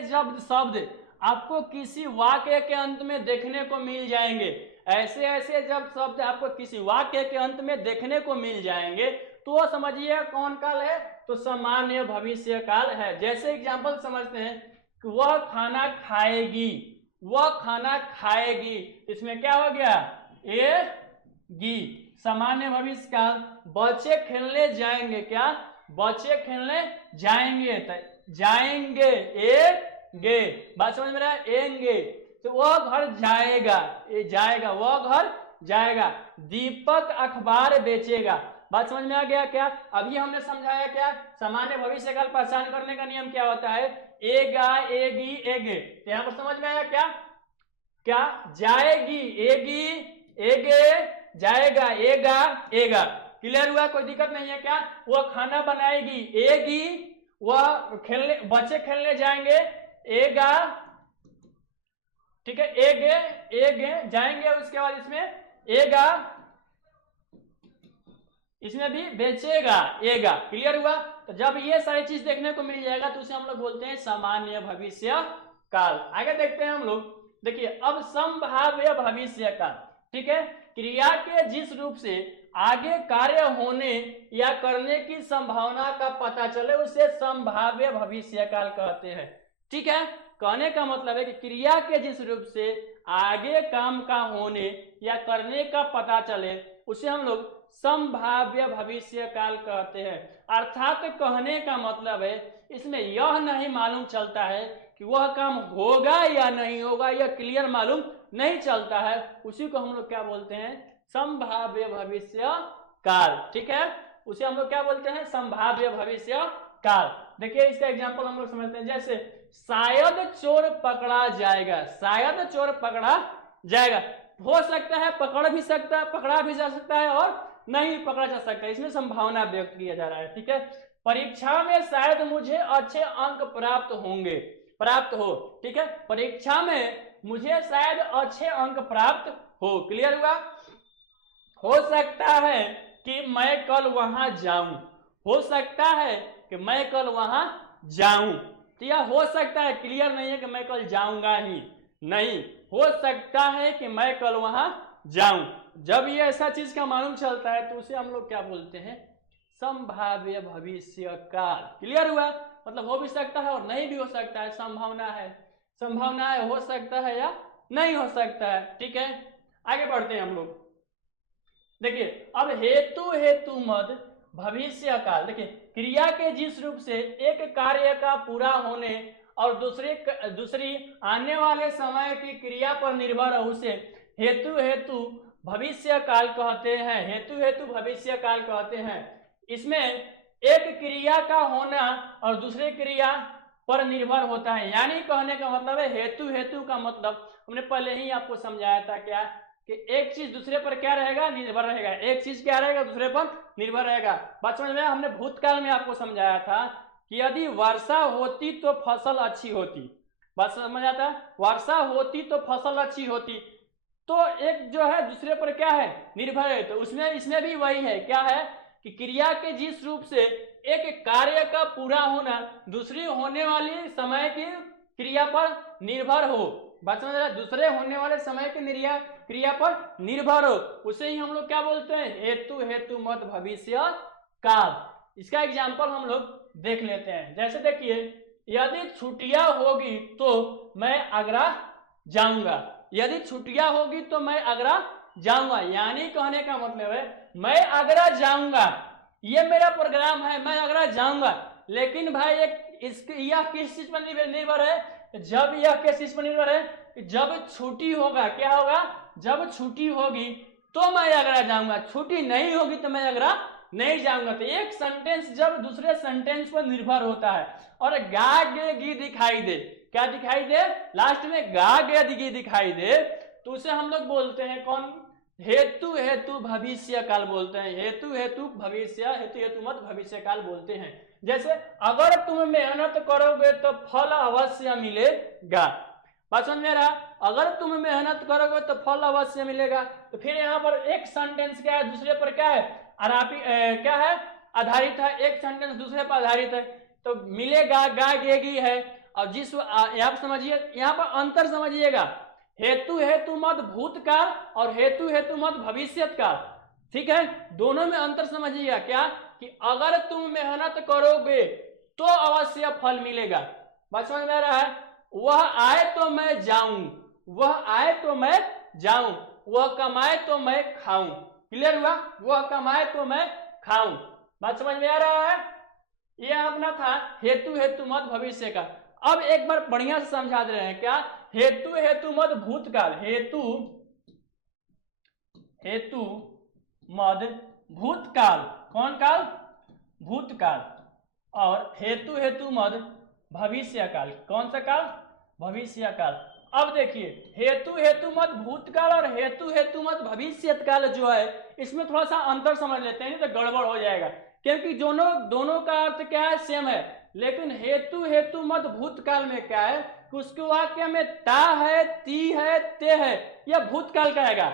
जब शब्द आपको किसी वाक्य के अंत में देखने को मिल जाएंगे, ऐसे जब शब्द आपको किसी वाक्य के अंत में देखने को मिल जाएंगे तो वो समझिए कौन काल है? तो सामान्य भविष्य काल है। जैसे एग्जांपल समझते हैं कि वह खाना खाएगी, वह खाना खाएगी, इसमें क्या हो गया? गी। सामान्य भविष्य काल। बच्चे खेलने जाएंगे, क्या बच्चे खेलने जाएंगे, जाएंगे गे। बात समझ में रहा है? एंगे। तो वह घर जाएगा, जाएगा, वह घर जाएगा। दीपक अखबार बेचेगा। बात समझ में आ गया क्या? अभी हमने समझाया क्या सामान्य भविष्य काल पहचान करने का नियम क्या होता है? एगा, एगी, एगे। तो यहां पर समझ में आया क्या? क्या जाएगी, एगी, एगे, जाएगा, एगा, एगा। क्लियर हुआ, कोई दिक्कत नहीं है क्या? वह खाना बनाएगी, एगी, वह खेलने, बच्चे खेलने जाएंगे, एगा, ठीक है, एगे जाएंगे, उसके बाद इसमें एगा, इसमें भी बेचेगा, एगा। क्लियर हुआ? तो जब ये सारी चीज देखने को मिल जाएगा तो उसे हम लोग बोलते हैं सामान्य भविष्य काल। आगे देखते हैं हम लोग। देखिए अब संभाव्य भविष्य काल, ठीक है, क्रिया के जिस रूप से आगे कार्य होने या करने की संभावना का पता चले उसे संभाव्य भविष्य काल कहते हैं। ठीक है, कहने का मतलब है कि क्रिया के जिस रूप से आगे काम का होने या करने का पता चले उसे हम लोग संभाव्य भविष्य काल कहते हैं। अर्थात कहने का मतलब है इसमें यह नहीं मालूम चलता है कि वह काम होगा या नहीं होगा, यह क्लियर मालूम नहीं चलता है, उसी को हम लोग क्या बोलते हैं? संभाव्य भविष्य काल। ठीक है, उसे हम लोग क्या बोलते हैं? संभाव्य भविष्य काल। देखिए इसका एग्जांपल हम लोग समझते हैं, जैसे शायद चोर पकड़ा जाएगा, शायद चोर पकड़ा जाएगा, हो सकता है पकड़ भी सकता है, पकड़ा भी जा सकता है और नहीं पकड़ा जा सकता है, इसमें संभावना व्यक्त किया जा रहा है। ठीक है, परीक्षा में शायद मुझे अच्छे अंक प्राप्त हो। ठीक है, परीक्षा में मुझे शायद अच्छे अंक प्राप्त हो। क्लियर हुआ? हो सकता है कि मैं कल वहां जाऊं, हो सकता है कि मैं कल वहां जाऊं, तो यह हो सकता है, क्लियर नहीं है कि मैं कल जाऊंगा ही नहीं, हो सकता है कि मैं कल वहां जाऊं। जब ये ऐसा चीज का मालूम चलता है तो उसे हम लोग क्या बोलते हैं? संभाव्य भविष्य काल। क्लियर हुआ? मतलब हो भी सकता है और नहीं भी हो सकता है, संभावना है, संभावना है, हो सकता है या नहीं हो सकता है। ठीक है, आगे बढ़ते हैं हम लोग। देखिए अब हेतु मद भविष्य काल। देखिए क्रिया के जिस रूप से एक कार्य का पूरा होने और दूसरी आने वाले समय की क्रिया पर निर्भर है उसे हेतु भविष्य काल कहते हैं, हेतु भविष्य काल कहते हैं। इसमें एक क्रिया का होना और दूसरे क्रिया पर निर्भर होता है, यानी कहने का मतलब है हेतु का मतलब हमने पहले ही आपको समझाया था क्या, कि एक चीज दूसरे पर क्या रहेगा? निर्भर रहेगा। एक चीज क्या रहेगा? दूसरे पर निर्भर रहेगा। बात समझ में? हमने भूतकाल में आपको समझाया था कि यदि वर्षा होती तो फसल अच्छी होती, बात समझ आता? वर्षा होती तो फसल अच्छी होती, तो एक जो है दूसरे पर क्या है? निर्भर है। तो उसमें इसमें भी वही है, क्या है कि क्रिया के जिस रूप से एक कार्य का पूरा होना दूसरी होने वाली समय की क्रिया पर निर्भर हो, बात समझ रहा? दूसरे होने वाले समय की क्रिया पर निर्भर हो, उसे ही हम लोग क्या बोलते हैं? हेतु मत भविष्य काल। इसका एग्जाम्पल हम लोग देख लेते हैं। जैसे देखिए यदि छुट्टियां होगी तो मैं आगरा जाऊंगा, यदि छुट्टियां होगी तो मैं आगरा जाऊंगा, यानी कहने का मतलब है मैं आगरा जाऊंगा, ये मेरा प्रोग्राम है, मैं आगरा जाऊंगा। लेकिन भाई यह किस चीज पर निर्भर है? जब यह किस चीज पर निर्भर है? जब छुट्टी होगा, क्या होगा? जब छुट्टी होगी तो मैं आगरा जाऊंगा, छुट्टी नहीं होगी तो मैं आगरा नहीं जाऊंगा। तो एक सेंटेंस जब दूसरे सेंटेंस पर निर्भर होता है और गा गे गी दिखाई दे, क्या दिखाई दे? लास्ट में गा गे गी दिखाई दे, तो उसे हम लोग बोलते हैं कौन? हेतु भविष्य काल बोलते हैं। हेतु भविष्य, हेतु मत भविष्य काल बोलते हैं। जैसे अगर तुम मेहनत करोगे तो फल अवश्य मिलेगा, बात समझ में आ रहा? अगर तुम मेहनत करोगे तो फल अवश्य मिलेगा। तो फिर यहाँ पर एक सेंटेंस क्या है? दूसरे पर क्या है? क्या है? आधारित है। एक सेंटेंस दूसरे पर आधारित है, तो मिलेगा गा गेगी है। और जिस यहाँ पर समझिए, यहाँ पर अंतर समझिएगा, हेतु मत भूतकाल और हेतु मत भविष्य काल। ठीक है, दोनों में अंतर समझिएगा, क्या कि अगर तुम मेहनत करोगे तो अवश्य फल मिलेगा, बात समझ में आ रहा है? वह आए तो मैं जाऊं, वह आए तो मैं जाऊं, वह कमाए तो मैं खाऊं। क्लियर हुआ? वह कमाए तो मैं खाऊं, बात समझ में आ रहा है? यह अपना था हेतु मत भविष्य का। अब एक बार बढ़िया से समझा दे रहे हैं, क्या? हेतु मत भूतकाल, हेतु मद भूतकाल, कौन काल? भूतकाल। और हेतु मद भविष्य काल, कौन सा काल? भविष्य काल। अब देखिए हेतु हेतु मत भूतकाल और हेतु हेतु मत भविष्यकाल जो है इसमें थोड़ा सा अंतर समझ लेते हैं, नहीं तो गड़बड़ हो जाएगा, क्योंकि दोनों का अर्थ क्या है, सेम है। लेकिन हेतु हेतु मत भूतकाल में क्या है कि उसके वाक्य में ता है, ती है, ते है, यह भूतकाल का आएगा,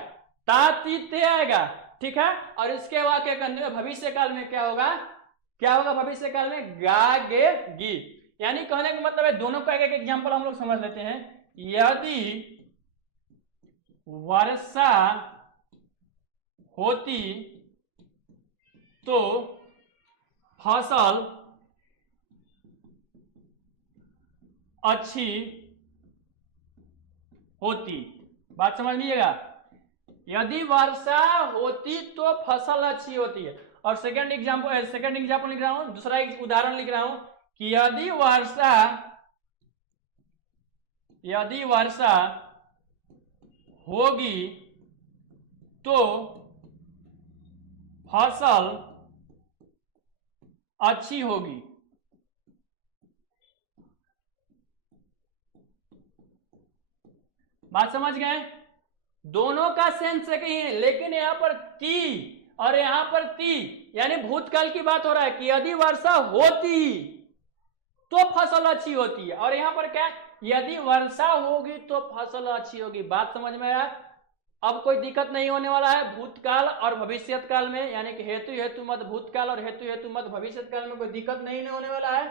ता ती ते आएगा, ठीक है। और इसके वाक्य के अंदर भविष्य काल में क्या होगा, भविष्य काल में गा गे गी। यानी कहने का मतलब है दोनों का एक एग्जांपल हम लोग समझ लेते हैं। यदि वर्षा होती तो फसल अच्छी होती। बात समझ लीजिएगा, यदि वर्षा होती तो फसल अच्छी होती है। और सेकंड एग्जांपल लिख रहा हूं, दूसरा एक उदाहरण लिख रहा हूं कि यदि वर्षा होगी तो फसल अच्छी होगी। बात समझ गए, दोनों का सेंस एक ही है, लेकिन यहां पर ती और यहां पर ती यानी भूतकाल की बात हो रहा है कि यदि वर्षा होती तो फसल अच्छी होती है, और यहां पर क्या, यदि वर्षा होगी तो फसल अच्छी होगी। बात समझ में आया, अब कोई दिक्कत नहीं होने वाला है भूतकाल और भविष्यत काल में, यानी कि हेतु हेतु मत भूतकाल और हेतु हेतु मत भविष्यत काल में कोई दिक्कत नहीं होने वाला है।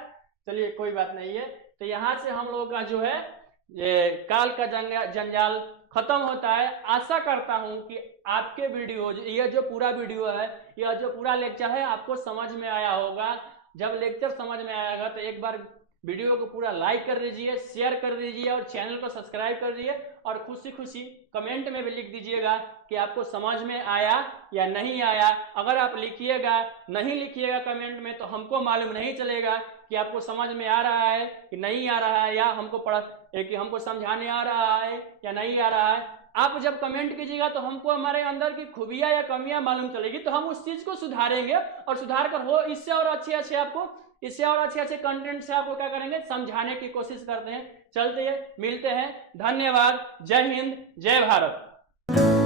चलिए कोई बात नहीं है। तो यहां से हम लोगों का जो है ये काल का जंजाल खत्म होता है। आशा करता हूं कि आपके वीडियो, यह जो पूरा वीडियो है, यह जो पूरा लेक्चर है आपको समझ में आया होगा। जब लेक्चर समझ में आएगा तो एक बार वीडियो को पूरा लाइक कर दीजिए, शेयर कर दीजिए और चैनल को सब्सक्राइब कर दीजिए, और खुशी खुशी कमेंट में भी लिख दीजिएगा कि आपको समझ में आया या नहीं आया। अगर आप नहीं लिखिएगा कमेंट में तो हमको मालूम नहीं चलेगा कि आपको समझ में आ रहा है कि नहीं आ रहा है, या हमको समझाने आ रहा है या नहीं आ रहा है। आप जब कमेंट कीजिएगा तो हमको हमारे अंदर की खूबियां या कमियां मालूम चलेगी, तो हम उस चीज को सुधारेंगे और सुधार कर इससे और अच्छे कंटेंट से आपको क्या करेंगे, समझाने की कोशिश करते हैं। चलते हैं, मिलते हैं, धन्यवाद, जय हिंद, जय भारत।